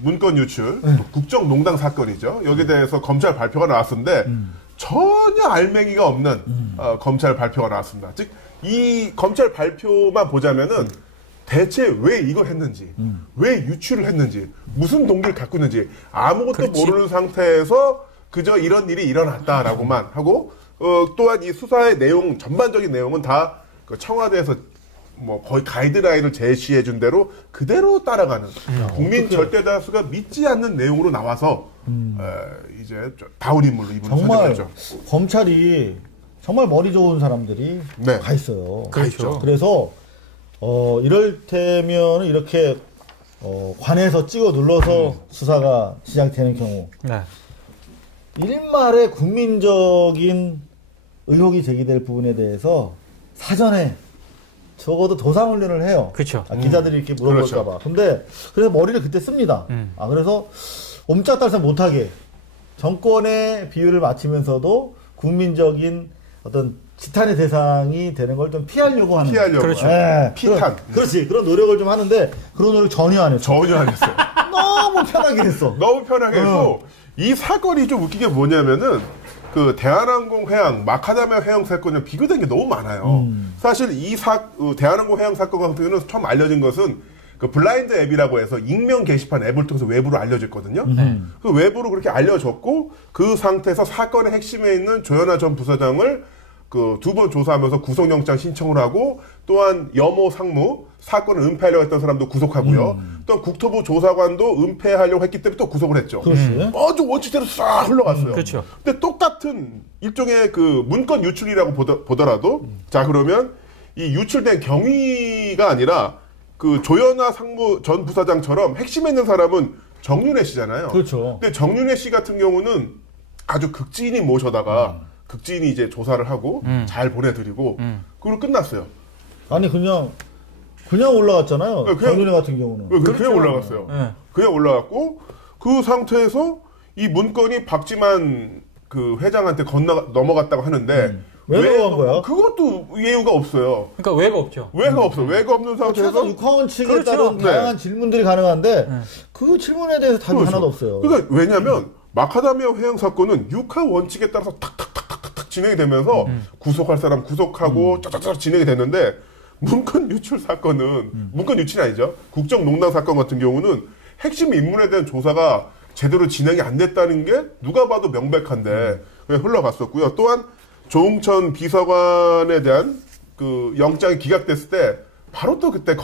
문건 유출, 국정농단 사건이죠. 여기에 대해서 검찰 발표가 나왔었는데 전혀 알맹이가 없는 검찰 발표가 나왔습니다. 즉, 이 검찰 발표만 보자면은 대체 왜 이걸 했는지, 왜 유출을 했는지, 무슨 동기를 갖고 있는지 아무것도 그렇지. 모르는 상태에서 그저 이런 일이 일어났다라고만 하고 또한 이 수사의 내용, 전반적인 내용은 다 그 청와대에서 뭐 거의 가이드라인을 제시해 준 대로 그대로 따라가는 국민 절대 다수가 믿지 않는 내용으로 나와서 이제 다운 인물로 이분을 정말 선정했죠. 검찰이 정말 머리 좋은 사람들이 네. 가 있어요. 그렇죠. 그래서 이럴 때면 이렇게 관에서 찍어 눌러서 수사가 시작되는 경우 네. 일말의 국민적인 의혹이 제기될 부분에 대해서 사전에 적어도 도상훈련을 해요. 그렇죠. 기자들이 이렇게 물어볼까봐. 그렇죠. 근데 그래서 머리를 그때 씁니다. 그래서 옴짝달싹 못하게 정권의 비율을 맞추면서도 국민적인 어떤 지탄의 대상이 되는 걸 좀 피하려고 하는. 그렇죠. 네, 피탄. 그렇지. 그런 노력을 좀 하는데 그런 노력 전혀 안 했어. 전혀 안 했어요. 너무 편하게 했어. 너무 편하게 했고 이 사건이 좀 웃긴 게 뭐냐면은 그 대한항공 회항 마카다미아 회항 사건이 비교된 게 너무 많아요. 사실 이 대한항공 회항 사건 같은 경우는 처음 알려진 것은 그 블라인드 앱이라고 해서 익명 게시판 앱을 통해서 외부로 알려졌거든요. 그 외부로 그렇게 알려졌고 그 상태에서 사건의 핵심에 있는 조현아 전 부사장을 그 2번 조사하면서 구속영장 신청을 하고 또한 여모 상무 사건을 은폐하려고 했던 사람도 구속하고요. 또한 국토부 조사관도 은폐하려고 했기 때문에 또 구속을 했죠. 아주 원칙대로 싹 흘러갔어요. 그렇죠. 근데 똑같은 일종의 그 문건 유출이라고 보더라도 자 그러면 이 유출된 경위가 아니라 그 조현아 상무 전 부사장처럼 핵심에 있는 사람은 정윤회 씨잖아요. 그렇죠. 근데 정윤회 씨 같은 경우는 아주 극지인이 모셔다가 극지인이 이제 조사를 하고 잘 보내드리고 그리고 끝났어요. 아니 그냥 올라갔잖아요. 네, 그냥- 정윤회 같은 경우는. 그냥 올라갔어요. 네. 그냥 올라갔고 그 상태에서 이 문건이 박지만 그 회장한테 넘어갔다고 하는데 왜 넘어간 거야? 그것도 예우가 없어요. 그러니까 왜가 없죠. 왜가 없어. 왜가 없는 최소 상태에서 6하원 측에 그렇죠. 따른 네. 다양한 질문들이 가능한데 그 질문에 대해서 답이 그렇죠. 하나도 없어요. 그러니까 왜냐하면 마카다미아 회항 사건은 6하 원칙에 따라서 탁탁탁탁탁 진행이 되면서 구속할 사람 구속하고 짜자자 진행이 됐는데 문건 유출 사건은 문건 유출이 아니죠. 국정농단 사건 같은 경우는 핵심 인물에 대한 조사가 제대로 진행이 안 됐다는 게 누가 봐도 명백한데 그냥 흘러갔었고요. 또한 조응천 비서관에 대한 그 영장이 기각됐을 때 바로 또 그때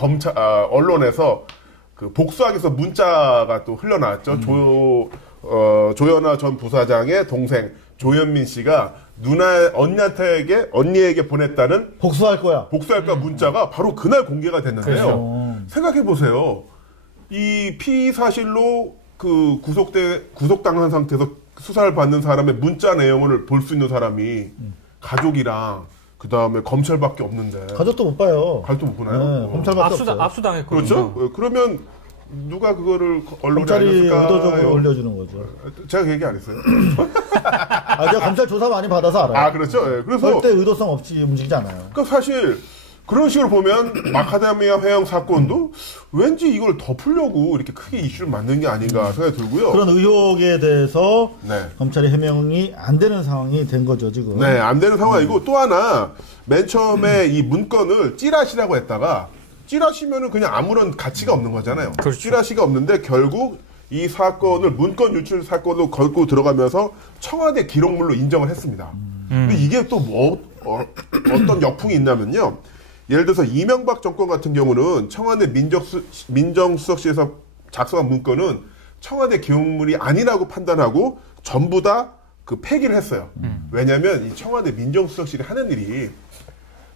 언론에서 그 복수하기 위해서 문자가 또 흘러나왔죠. 조현아 전 부사장의 동생 조현민 씨가 언니에게 보냈다는 복수할 거야. 복수할까 문자가 바로 그날 공개가 됐는데요. 그렇죠. 생각해 보세요. 이 피의 사실로 그 구속당한 상태에서 수사를 받는 사람의 문자 내용을 볼 수 있는 사람이 가족이랑 그 다음에 검찰밖에 없는데. 가족도 못 봐요. 가족도 못 보나요? 네, 검찰밖에 없어요. 압수당했거든요. 그렇죠? 그러면 누가 그거를 언론에 검찰이 의도적으로 알렸을까요? 올려주는 거죠. 제가 그 얘기 안 했어요. 제가 검찰 조사 많이 받아서 알아요. 아, 그렇죠. 예, 그래서 절대 의도성 없이 움직이지 않아요. 그러니까 사실 그런 식으로 보면 마카다미아 회항 사건도 왠지 이걸 덮으려고 이렇게 크게 이슈를 만든 게 아닌가 생각이 들고요. 그런 의혹에 대해서 네. 검찰이 해명이 안 되는 상황이 된 거죠, 지금. 네, 안 되는 상황이고 또 하나 맨 처음에 이 문건을 찌라시라고 했다가 찌라시면은 그냥 아무런 가치가 없는 거잖아요. 그렇죠. 찌라시가 없는데 결국 이 사건을 문건 유출 사건으로 걸고 들어가면서 청와대 기록물로 인정을 했습니다. 근데 이게 또 어떤 역풍이 있냐면요. 예를 들어서 이명박 정권 같은 경우는 청와대 민정수석실에서 작성한 문건은 청와대 기록물이 아니라고 판단하고 전부 다 그 폐기를 했어요. 왜냐하면 이 청와대 민정수석실이 하는 일이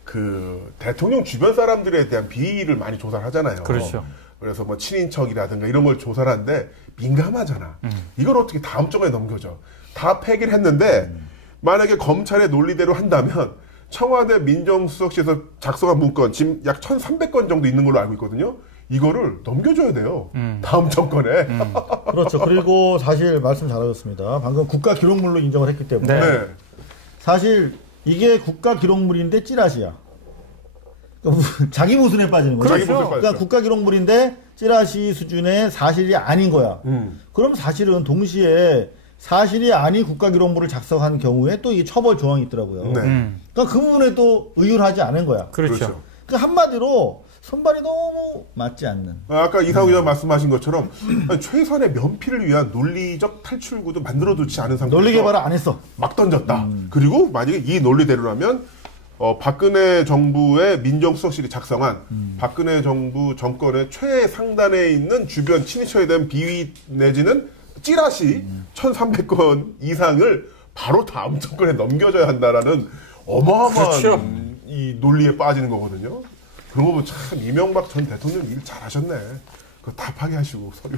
그 대통령 주변 사람들에 대한 비위를 많이 조사를 하잖아요. 그렇죠. 그래서 뭐 친인척이라든가 이런 걸 조사를 하는데 민감하잖아. 이걸 어떻게 다음 정에 넘겨줘. 다 폐기를 했는데 만약에 검찰의 논리대로 한다면 청와대 민정수석실에서 작성한 문건 지금 약 1,300건 정도 있는 걸로 알고 있거든요. 이거를 넘겨줘야 돼요. 다음 정권에. 그렇죠. 그리고 사실 말씀 잘하셨습니다. 방금 국가 기록물로 인정을 했기 때문에 네. 사실 이게 국가 기록물인데 찌라시야. 그러니까 자기 모순에 빠지는 거죠. 자기 모순에 그러니까 국가 기록물인데 찌라시 수준의 사실이 아닌 거야. 그럼 사실은 동시에 사실이 아닌 국가 기록물을 작성한 경우에 또 이 처벌 조항이 있더라고요. 네. 그러니까 그 부분에 또 의율하지 않은 거야. 그렇죠. 그러니까 한마디로 손발이 너무 맞지 않는. 아까 이상우 기자 말씀하신 것처럼 최선의 면피를 위한 논리적 탈출구도 만들어두지 않은 상태에서 논리 개발을 안 했어. 막 던졌다. 그리고 만약에 이 논리대로라면 박근혜 정부의 민정수석실이 작성한 박근혜 정부 정권의 최상단에 있는 주변 친인척에 대한 비위 내지는 찌라시 1,300건 이상을 바로 다음 정권에 넘겨줘야 한다라는 어마어마한 그렇죠. 이 논리에 빠지는 거거든요. 그런 거 보면 참 이명박 전 대통령 일 잘하셨네. 그거 다 파기하시고 서류.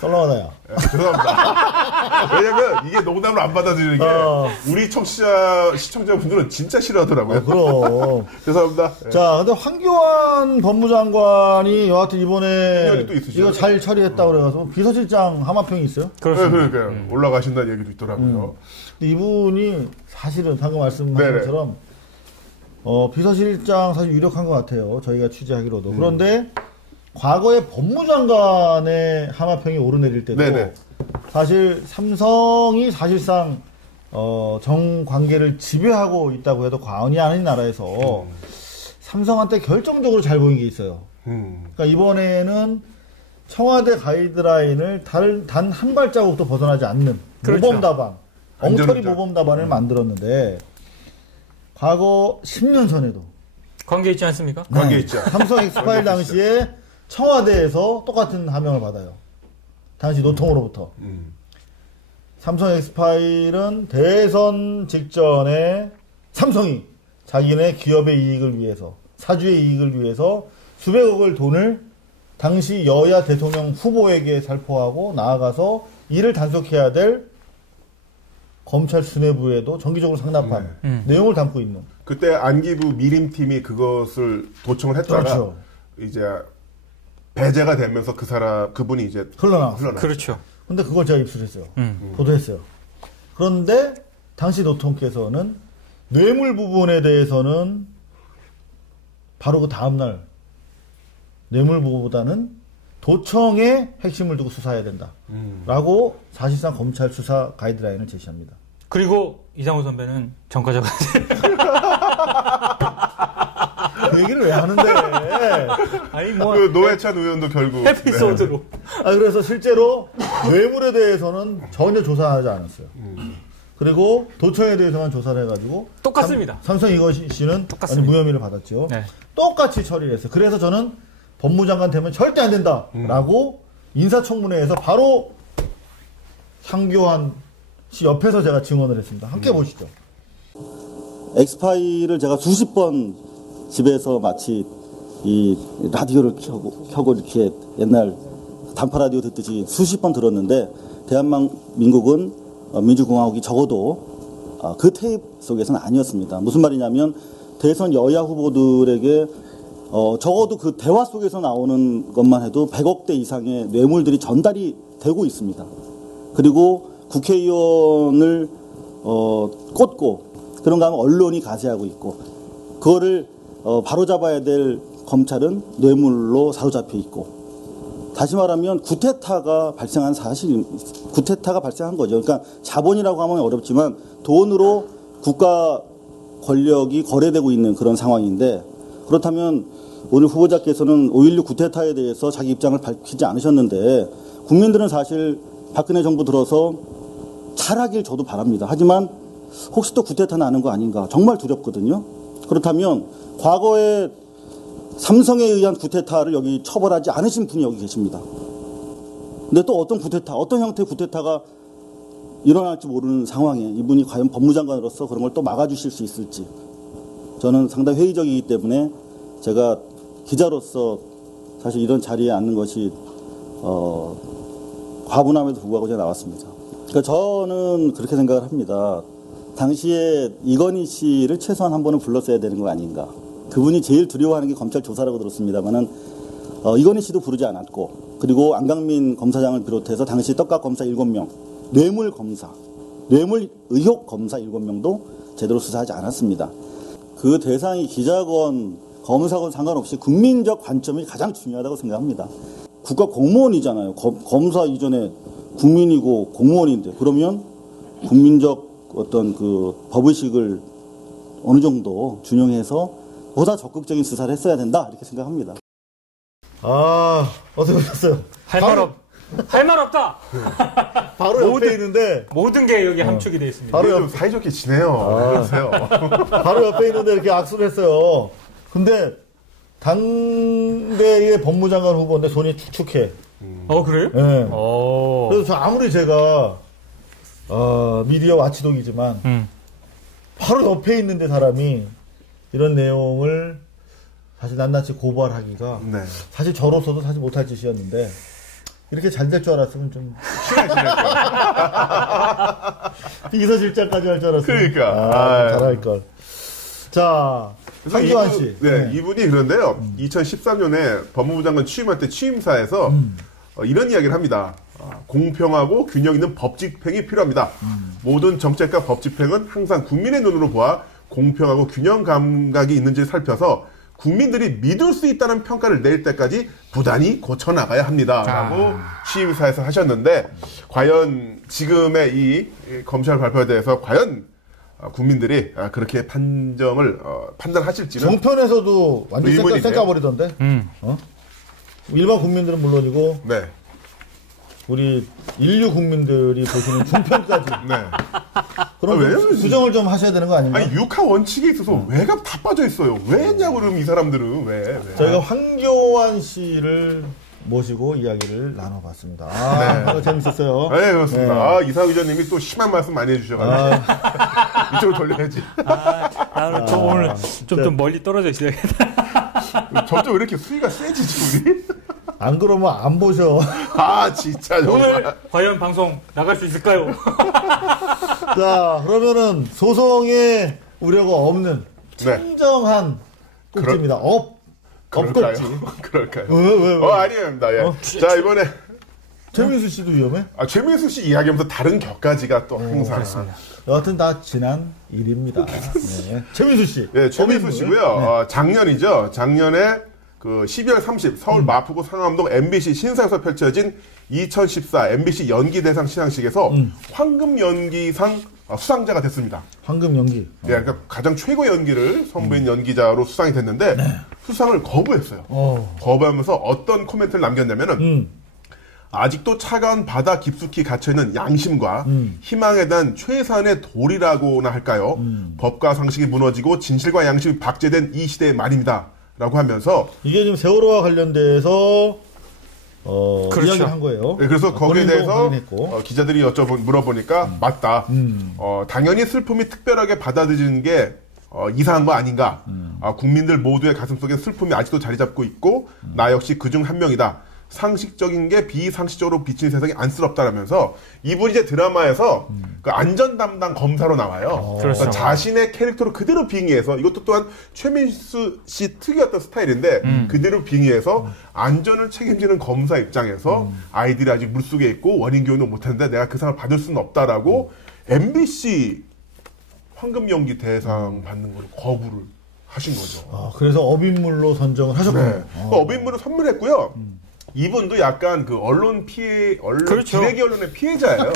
썰렁하다야. 죄송합니다. 왜냐면 이게 농담을 안 받아들이는 게 우리 시청자분들은 진짜 싫어하더라고요. 그럼. 죄송합니다. 자, 근데 황교안 법무장관이 여하튼 이번에 또 있으시죠? 이거 잘 처리했다고 그래가지고 비서실장 하마평이 있어요. 그렇습니다. 그러니까요. 올라가신다는 얘기도 있더라고요. 근데 이분이 사실은 방금 말씀하신 네네. 것처럼 비서실장 사실 유력한 것 같아요. 저희가 취재하기로도. 그런데 과거에 법무장관의 하마평이 오르내릴 때도 네네. 사실 삼성이 사실상 정관계를 지배하고 있다고 해도 과언이 아닌 나라에서 삼성한테 결정적으로 잘 보인 게 있어요. 그러니까 이번에는 청와대 가이드라인을 단 한 발자국도 벗어나지 않는 그렇죠. 모범 답안, 엉터리 안전운전. 모범 답안을 만들었는데 과거 10년 전에도 관계 있지 않습니까? 관계 있죠. 삼성 엑스파일 당시에 청와대에서 똑같은 하명을 받아요. 당시 노통으로부터. 삼성 엑스파일은 대선 직전에 삼성이 자기네 기업의 이익을 위해서, 사주의 이익을 위해서 수백억을 돈을 당시 여야 대통령 후보에게 살포하고 나아가서 이를 단속해야 될 검찰 수뇌부에도 정기적으로 상납한 내용을 담고 있는. 그때 안기부 미림팀이 그것을 도청을 했다가 그렇죠. 이제 배제가 되면서 그분이 이제 흘러나왔어요. 그렇죠. 근데 그걸 제가 입수했어요. 보도했어요. 그런데 당시 노통께서는 뇌물 부분에 대해서는 바로 그 다음날 뇌물 부분보다는 도청의 핵심을 두고 수사해야 된다. 라고 사실상 검찰 수사 가이드라인을 제시합니다. 그리고 이상우 선배는 전과자가 그 얘기를 왜 하는데? 아니 뭐 그 노회찬 의원도 결국 에피소드로. 그래서 실제로 뇌물에 대해서는 전혀 조사하지 않았어요. 그리고 도청에 대해서만 조사를 해가지고 똑같습니다. 삼성 이것이 씨는 똑같습니다. 무혐의를 받았죠. 네. 똑같이 처리를 했어요. 그래서 저는 법무장관 되면 절대 안 된다라고 인사청문회에서 바로 황교안 씨 옆에서 제가 증언을 했습니다. 함께 보시죠. 엑스파일을 제가 수십 번 집에서 마치 이 라디오를 켜고 이렇게 옛날 단파 라디오 듣듯이 수십 번 들었는데 대한민국은 민주공화국이 적어도 그 테이프 속에서는 아니었습니다. 무슨 말이냐면 대선 여야 후보들에게 적어도 그 대화 속에서 나오는 것만 해도 100억대 이상의 뇌물들이 전달이 되고 있습니다. 그리고 국회의원을 꽂고 그런가 하면 언론이 가세하고 있고 그거를 바로잡아야 될 검찰은 뇌물로 사로잡혀 있고, 다시 말하면 구테타가 발생한 거죠. 그러니까 자본이라고 하면 어렵지만 돈으로 국가 권력이 거래되고 있는 그런 상황인데, 그렇다면 오늘 후보자께서는 5.16 구테타에 대해서 자기 입장을 밝히지 않으셨는데, 국민들은 사실 박근혜 정부 들어서 잘하길 저도 바랍니다. 하지만 혹시 또 구테타 나는 거 아닌가 정말 두렵거든요. 그렇다면 과거에 삼성에 의한 구테타를 여기 처벌하지 않으신 분이 여기 계십니다. 근데 또 어떤 구테타, 어떤 형태의 구테타가 일어날지 모르는 상황에 이분이 과연 법무장관으로서 그런 걸 또 막아주실 수 있을지 저는 상당히 회의적이기 때문에 제가 기자로서 사실 이런 자리에 앉는 것이 과분함에도 불구하고 제가 나왔습니다. 그러니까 저는 그렇게 생각을 합니다. 당시에 이건희 씨를 최소한 한 번은 불렀어야 되는 거 아닌가. 그분이 제일 두려워하는 게 검찰 조사라고 들었습니다만은 이건희 씨도 부르지 않았고, 그리고 안강민 검사장을 비롯해서 당시 떡값 검사 7명, 뇌물 검사, 뇌물 의혹 검사 7명도 제대로 수사하지 않았습니다. 그 대상이 기자건 검사건 상관없이 국민적 관점이 가장 중요하다고 생각합니다. 국가 공무원이잖아요. 검사 이전에 국민이고 공무원인데, 그러면 국민적 어떤 그 법의식을 어느 정도 준용해서 보다 적극적인 수사를 했어야 된다, 이렇게 생각합니다. 아, 어떻게 보셨어요? 할 말 없다. 바로 옆에 있는데 모든 게 여기 함축이 되어 있습니다. 바로 좀 사이좋게 지내요. 그러세요. 바로 옆에 있는데 이렇게 악수를 했어요. 근데 당대의 법무장관 후보인데 손이 축축해. 그래요? 네. 그래서 저 아무리 제가 미디어 와치독이지만 바로 옆에 있는데 사람이 이런 내용을 사실 낱낱이 고발하기가 네. 사실 저로서도 사실 못할 짓이었는데, 이렇게 잘 될 줄 알았으면 좀 비서실장까지 할 줄 알았으면 그러니까 잘할 걸. 자, 한기환 씨. 네, 이분이 그런데요. 2013년에 법무부 장관 취임할 때 취임사에서 이런 이야기를 합니다. 공평하고 균형 있는 법 집행이 필요합니다. 모든 정책과 법 집행은 항상 국민의 눈으로 보아 공평하고 균형 감각이 있는지 살펴서 국민들이 믿을 수 있다는 평가를 내릴 때까지 부단히 고쳐나가야 합니다라고 취임사에서 하셨는데, 과연 지금의 이 검찰 발표에 대해서 과연 국민들이 그렇게 판단하실지는 정편에서도 완전 쌩까버리던데. 일반 국민들은 물론이고, 네. 우리 인류 국민들이 보시는 중편까지. 네. 그럼 수정을 좀 하셔야 되는 거 아닌가요? 아니, 육하 원칙에 있어서 왜가 다 빠져 있어요. 왜 했냐고, 그럼 이 사람들은 왜. 저희가 황교안 씨를 모시고 이야기를 나눠봤습니다. 네. 재밌었어요. 네, 그렇습니다. 네. 이상우 기자님이 또 심한 말씀 많이 해주셔가지고. 이쪽으로 돌려야지. 나는 저 오늘 좀 멀리 떨어져 있어야겠다. 점점 왜 이렇게 수위가 세지지, 우리? 안 그러면 안 보셔. 진짜 정말. 오늘 과연 방송 나갈 수 있을까요? 자, 그러면은 소송에 우려가 없는 청정한 꼭지입니다. 그럴까요? 그럴까요? 왜? 아니입니다. 예. 자, 이번에. 최민수 씨도 위험해? 최민수 씨 이야기하면서 다른 격가지가 또 항상. 그렇습니다. 여하튼 다 지난 일입니다. 네. 최민수 씨. 네, 최민수 씨고요. 네. 작년이죠. 작년에 12월 30 서울 마포구 상암동 MBC 신사에서 펼쳐진 2014 MBC 연기대상 시상식에서 황금 연기상 수상자가 됐습니다. 황금 연기. 네, 그러니까 가장 최고 연기를 선보인 연기자로 수상이 됐는데 수상을 거부했어요. 거부하면서 어떤 코멘트를 남겼냐면은 아직도 차가운 바다 깊숙이 갇혀있는 양심과 희망에 대한 최소한의 도리라고나 할까요? 법과 상식이 무너지고 진실과 양심이 박제된 이 시대의 말입니다. 라고 하면서 이게 지금 세월호와 관련돼서 그렇죠. 이야기를 한 거예요. 네, 그래서 거기에 대해서 기자들이 맞다. 당연히 슬픔이 특별하게 받아들이는 게 이상한 거 아닌가. 국민들 모두의 가슴속에 슬픔이 아직도 자리 잡고 있고 나 역시 그중 한 명이다. 상식적인 게 비상식적으로 비치는 세상이 안쓰럽다라면서 이분이 이제 드라마에서 그 안전 담당 검사로 나와요. 그러니까 자신의 캐릭터로 그대로 빙의해서, 이것도 또한 최민수 씨 특유였던 스타일인데 그대로 빙의해서 안전을 책임지는 검사 입장에서 아이들이 아직 물속에 있고 원인 교육도 못하는데 내가 그 상을 받을 수는 없다라고 MBC 황금 연기 대상 받는 걸 거부를 하신 거죠. 그래서 업인물로 선정을 하셨군요. 네. 업인물을 선물했고요. 이분도 약간 그 언론 피해, 그렇죠. 기레기 언론의 피해자예요.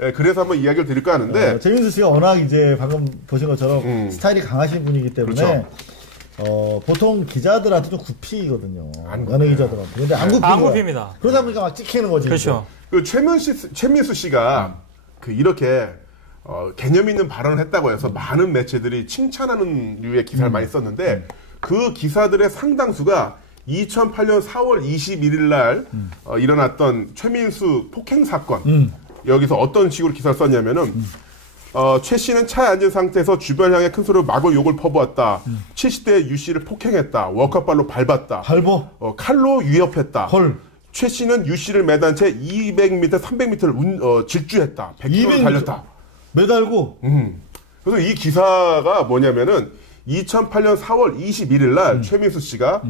네, 그래서 한번 이야기를 드릴까 하는데. 최민수 씨가 워낙 이제 방금 보신 것처럼 스타일이 강하신 분이기 때문에. 그렇죠. 보통 기자들한테 좀 굽히거든요. 연예 기자들한테. 근데 안 굽히고. 안 굽힙니다. 그러다 보니까 막 찍히는 거지. 그렇죠. 그 최민수 씨가 그 이렇게 개념 있는 발언을 했다고 해서 많은 매체들이 칭찬하는 류의 기사를 많이 썼는데 그 기사들의 상당수가 2008년 4월 21일 날 일어났던 최민수 폭행 사건. 여기서 어떤 식으로 기사를 썼냐면은 최 씨는 차에 앉은 상태에서 주변 향해 큰 소리로 마구 욕을 퍼부었다. 70대 유 씨를 폭행했다. 워커발로 밟았다. 칼로 위협했다. 헐. 최 씨는 유 씨를 매단 채 200m, 300m를 질주했다. 100km를 달렸다. 매달고? 그래서 이 기사가 뭐냐면은 2008년 4월 21일 날 최민수 씨가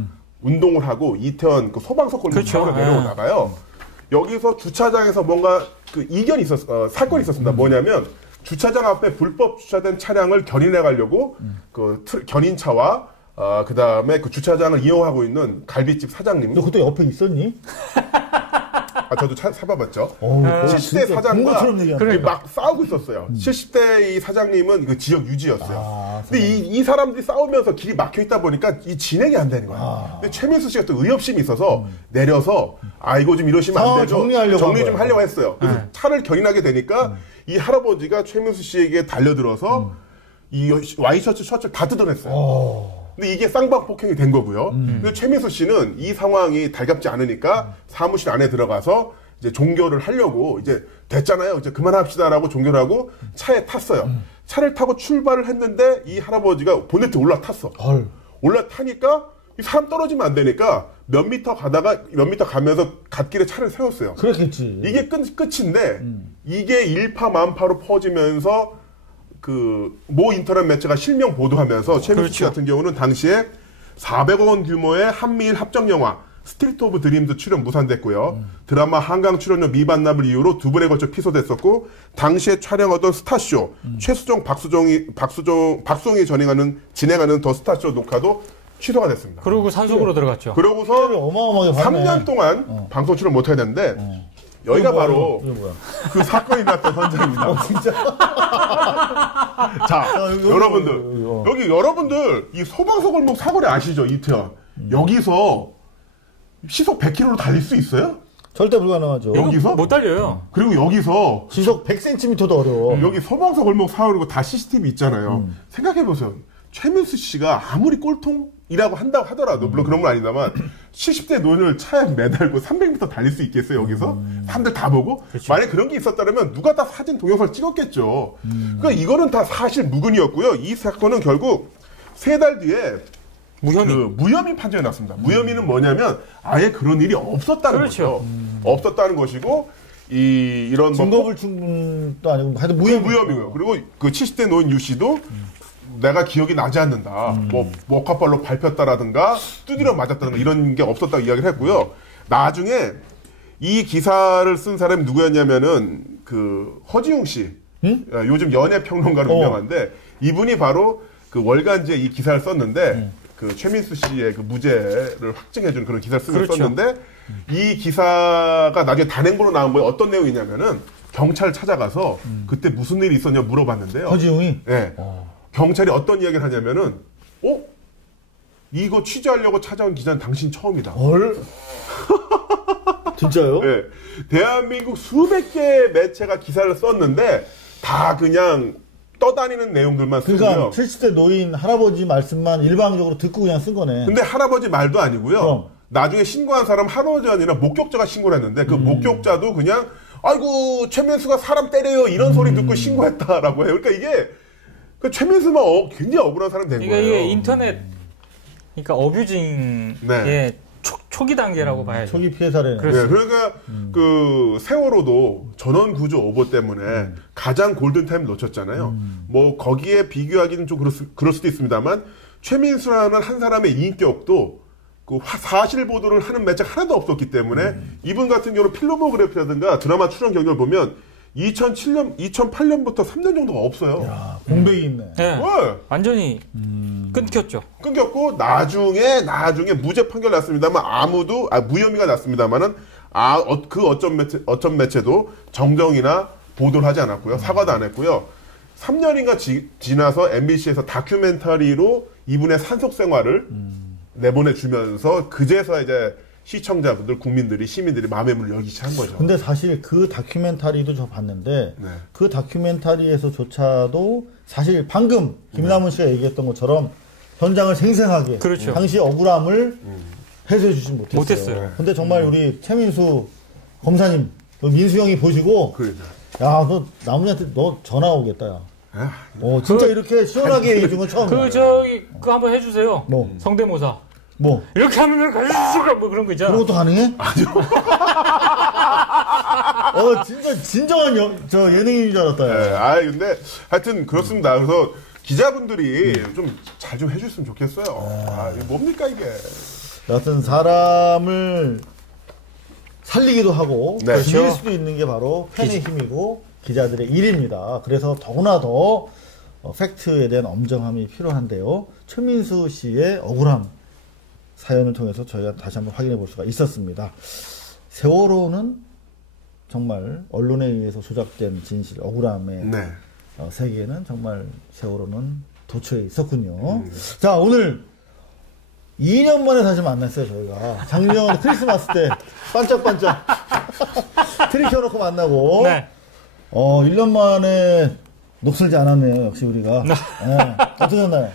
운동을 하고 이태원 그 소방서 골목으로 내려오다가요. 여기서 주차장에서 뭔가 그 이견이 사건이 있었습니다. 뭐냐면 주차장 앞에 불법 주차된 차량을 견인해 가려고 그 견인차와 그 다음에 그 주차장을 이용하고 있는 갈비집 사장님. 너 그때 옆에 있었니? 저도 사봐봤죠. 70대 사장과 막 싸우고 있었어요. 70대 이 사장님은 그 지역 유지였어요. 근데 이 사람들이 싸우면서 길이 막혀 있다 보니까 이 진행이 안 되는 거예요. 근데 최민수 씨가 또 의협심이 있어서 내려서 이거 좀 이러시면 안 되죠. 정리 좀 하려고 했어요. 그래서 차를 견인하게 되니까 이 할아버지가 최민수 씨에게 달려들어서 이 와이셔츠 셔츠를 다 뜯어냈어요. 근데 이게 쌍방폭행이 된 거고요. 근데 최민수 씨는 이 상황이 달갑지 않으니까 사무실 안에 들어가서 이제 종결을 하려고 이제 됐잖아요. 이제 그만합시다라고 종결을 하고 차에 탔어요. 차를 타고 출발을 했는데 이 할아버지가 보네트에 올라탔어. 올라타니까 이 사람 떨어지면 안 되니까 몇 미터 가면서 갓길에 차를 세웠어요. 그렇겠지. 이게 끝인데 이게 일파만파로 퍼지면서 그 모 인터넷 매체가 실명 보도하면서 최민수 씨 같은 경우는 당시에 400억 원 규모의 한미일 합작 영화 스트리트 오브 드림즈 출연 무산됐고요. 드라마 한강 출연료 미반납을 이유로 두 번에 걸쳐 피소됐었고 당시에 촬영하던 스타쇼 최수종 박수홍이 진행하는 더 스타쇼 녹화도 취소가 됐습니다. 그리고 산속으로 들어갔죠. 그러고서 어마어마하게 3년 동안 방송 출연 못 하게 됐는데 여기가 바로 그 사건이 났던 현장입니다. 진짜? 자, 여러분들 이 소방서 골목 사거리 아시죠? 이태원. 여기서 시속 100km로 달릴 수 있어요? 절대 불가능하죠. 여기서? 못 달려요. 그리고 여기서 시속 100cm도 어려워. 여기 소방서 골목 사거리고 다 CCTV 있잖아요. 생각해보세요. 최민수 씨가 아무리 꼴통이라고 한다고 하더라도 물론 그런 건 아니다만 70대 노인을 차에 매달고 300m 달릴 수 있겠어요 여기서? 사람들 다 보고? 그렇죠. 만약에 그런 게 있었다면 누가 다 사진 동영상을 찍었겠죠. 그러니까 이거는 다 사실 무근이었고요. 이 사건은 결국 3달 뒤에 무혐의 판정이 났습니다. 무혐의는 뭐냐면 아예 그런 일이 없었다는 거죠. 없었다는 것이고 이런 증거불충분도 아니고 하여튼 무혐의고요. 그리고 그 70대 노인 유 씨도 내가 기억이 나지 않는다. 뭐 워커발로 밟혔다라든가 두드려 맞았다든가 이런 게 없었다고 이야기를 했고요. 나중에 이 기사를 쓴 사람이 누구였냐면은 그 허지웅 씨. 요즘 연예 평론가로 유명한데 이분이 바로 그 월간지에 이 기사를 썼는데 그 최민수 씨의 그 무죄를 확증해주는 그런 기사를 썼는데 이 기사가 나중에 단행본으로 나온 거에 어떤 내용이냐면은 경찰을 찾아가서 그때 무슨 일이 있었냐 물어봤는데요. 허지웅이? 네. 경찰이 어떤 이야기를 하냐면은, 이거 취재하려고 찾아온 기자는 당신 처음이다. 진짜요? 네. 대한민국 수백 개의 매체가 기사를 썼는데, 다 그냥 떠다니는 내용들만 쓰고요. 그러니까 70대 노인 할아버지 말씀만 일방적으로 듣고 그냥 쓴 거네. 근데 할아버지 말도 아니고요. 나중에 신고한 사람 할아버지 아니라 목격자가 신고를 했는데, 그 목격자도 그냥, 아이고, 최민수가 사람 때려요. 이런 소리 듣고 신고했다라고 해요. 그러니까 이게, 그 최민수만 굉장히 억울한 사람이 된 거예요. 이게 인터넷, 그러니까 어뷰징의 초기 단계라고 봐야죠. 초기 피해 사례는. 네, 그러니까 그 세월호도 전원 구조 오보 때문에 가장 골든타임 놓쳤잖아요. 뭐 거기에 비교하기는 좀 그럴 수도 있습니다만 최민수라는 한 사람의 인격도 그 사실 보도를 하는 매체가 하나도 없었기 때문에 이분 같은 경우는 필모그래피라든가 드라마 출연 경력을 보면 2008년부터 3년 정도가 없어요. 야, 공백이 있네. 네. 완전히 끊겼죠. 끊겼고 나중에 무죄 판결 났습니다만 무혐의가 났습니다만은 그 어떤 매체도 정정이나 보도를 하지 않았고요. 사과도 안 했고요. 3년인가 지나서 MBC에서 다큐멘터리로 이분의 산속 생활을 내보내주면서 그제서 이제 시청자분들, 국민들이, 시민들이 마음의 문을 열기 시작한 거죠. 근데 사실 그 다큐멘터리도 저 봤는데 네. 그 다큐멘터리에서조차도 사실 방금 김남훈 씨가 얘기했던 것처럼 현장을 생생하게 그렇죠. 당시 억울함을 해소해 주지 못했어요. 근데 정말 우리 최민수 검사님, 민수 형이 보시고 야, 너 남훈이한테 너 전화 오겠다, 야. 진짜 이렇게 시원하게 얘기해 준 건 처음이야. 그거 한번 해주세요. 뭐? 성대모사. 뭐? 이렇게 하면 가르치고 뭐 그런 거 있잖아. 그런 것도 가능해? 아니요. 진짜 진정한 예능인인 줄 알았다. 네, 근데 하여튼 그렇습니다. 그래서 기자분들이 좀 잘 좀 해줬으면 좋겠어요. 이게 뭡니까 이게? 여하튼 사람을 살리기도 하고 네. 죽일 수도 있는 게 바로 팬의 힘이고 기자들의 일입니다. 그래서 더구나 더 팩트에 대한 엄정함이 필요한데요. 최민수 씨의 억울함 사연을 통해서 저희가 다시 한번 확인해 볼 수가 있었습니다. 세월호는 정말 언론에 의해서 조작된 진실, 억울함의 세계에는 정말 세월호는 도처에 있었군요. 자, 오늘 2년 만에 다시 만났어요, 저희가. 작년 크리스마스 때 반짝반짝 트리 켜놓고 만나고 1년 만에 녹슬지 않았네요, 역시 우리가. 네. 어떠셨나요?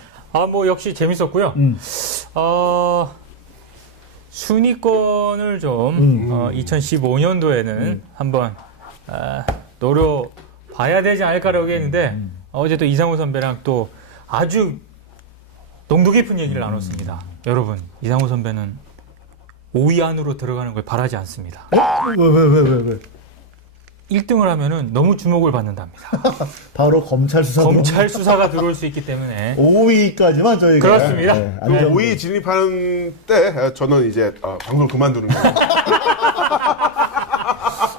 뭐 역시 재밌었고요. 순위권을 좀 2015년도에는 한번 노려봐야 되지 않을까라고 했는데 어제 또 이상우 선배랑 또 아주 농도 깊은 얘기를 나눴습니다. 여러분, 이상우 선배는 5위 안으로 들어가는 걸 바라지 않습니다. 왜? 1등을 하면은 너무 주목을 받는답니다. 바로 검찰 수사가 들어올 수 있기 때문에 5위까지만 저희가 그렇습니다. 그 5위 진입하는 때 저는 이제 방송 그만두는 거예요.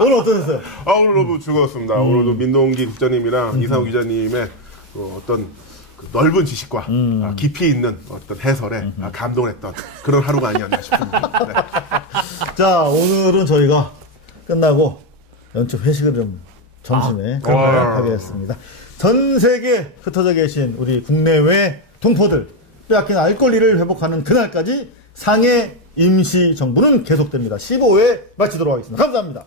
오늘 어떠셨어요? 오늘 너무 즐거웠습니다. 오늘도 민동기 국장님이랑 이상우 기자님의 어떤 그 넓은 지식과 깊이 있는 어떤 해설에 감동을 했던 그런 하루가 아니었나 싶습니다. 네. 자, 오늘은 저희가 끝나고 연초 회식을 좀 점심에 하겠습니다. 전 세계 흩어져 계신 우리 국내외 동포들 빼앗긴 알 권리를 회복하는 그날까지 상해 임시정부는 계속됩니다. 15회 마치도록 하겠습니다. 감사합니다.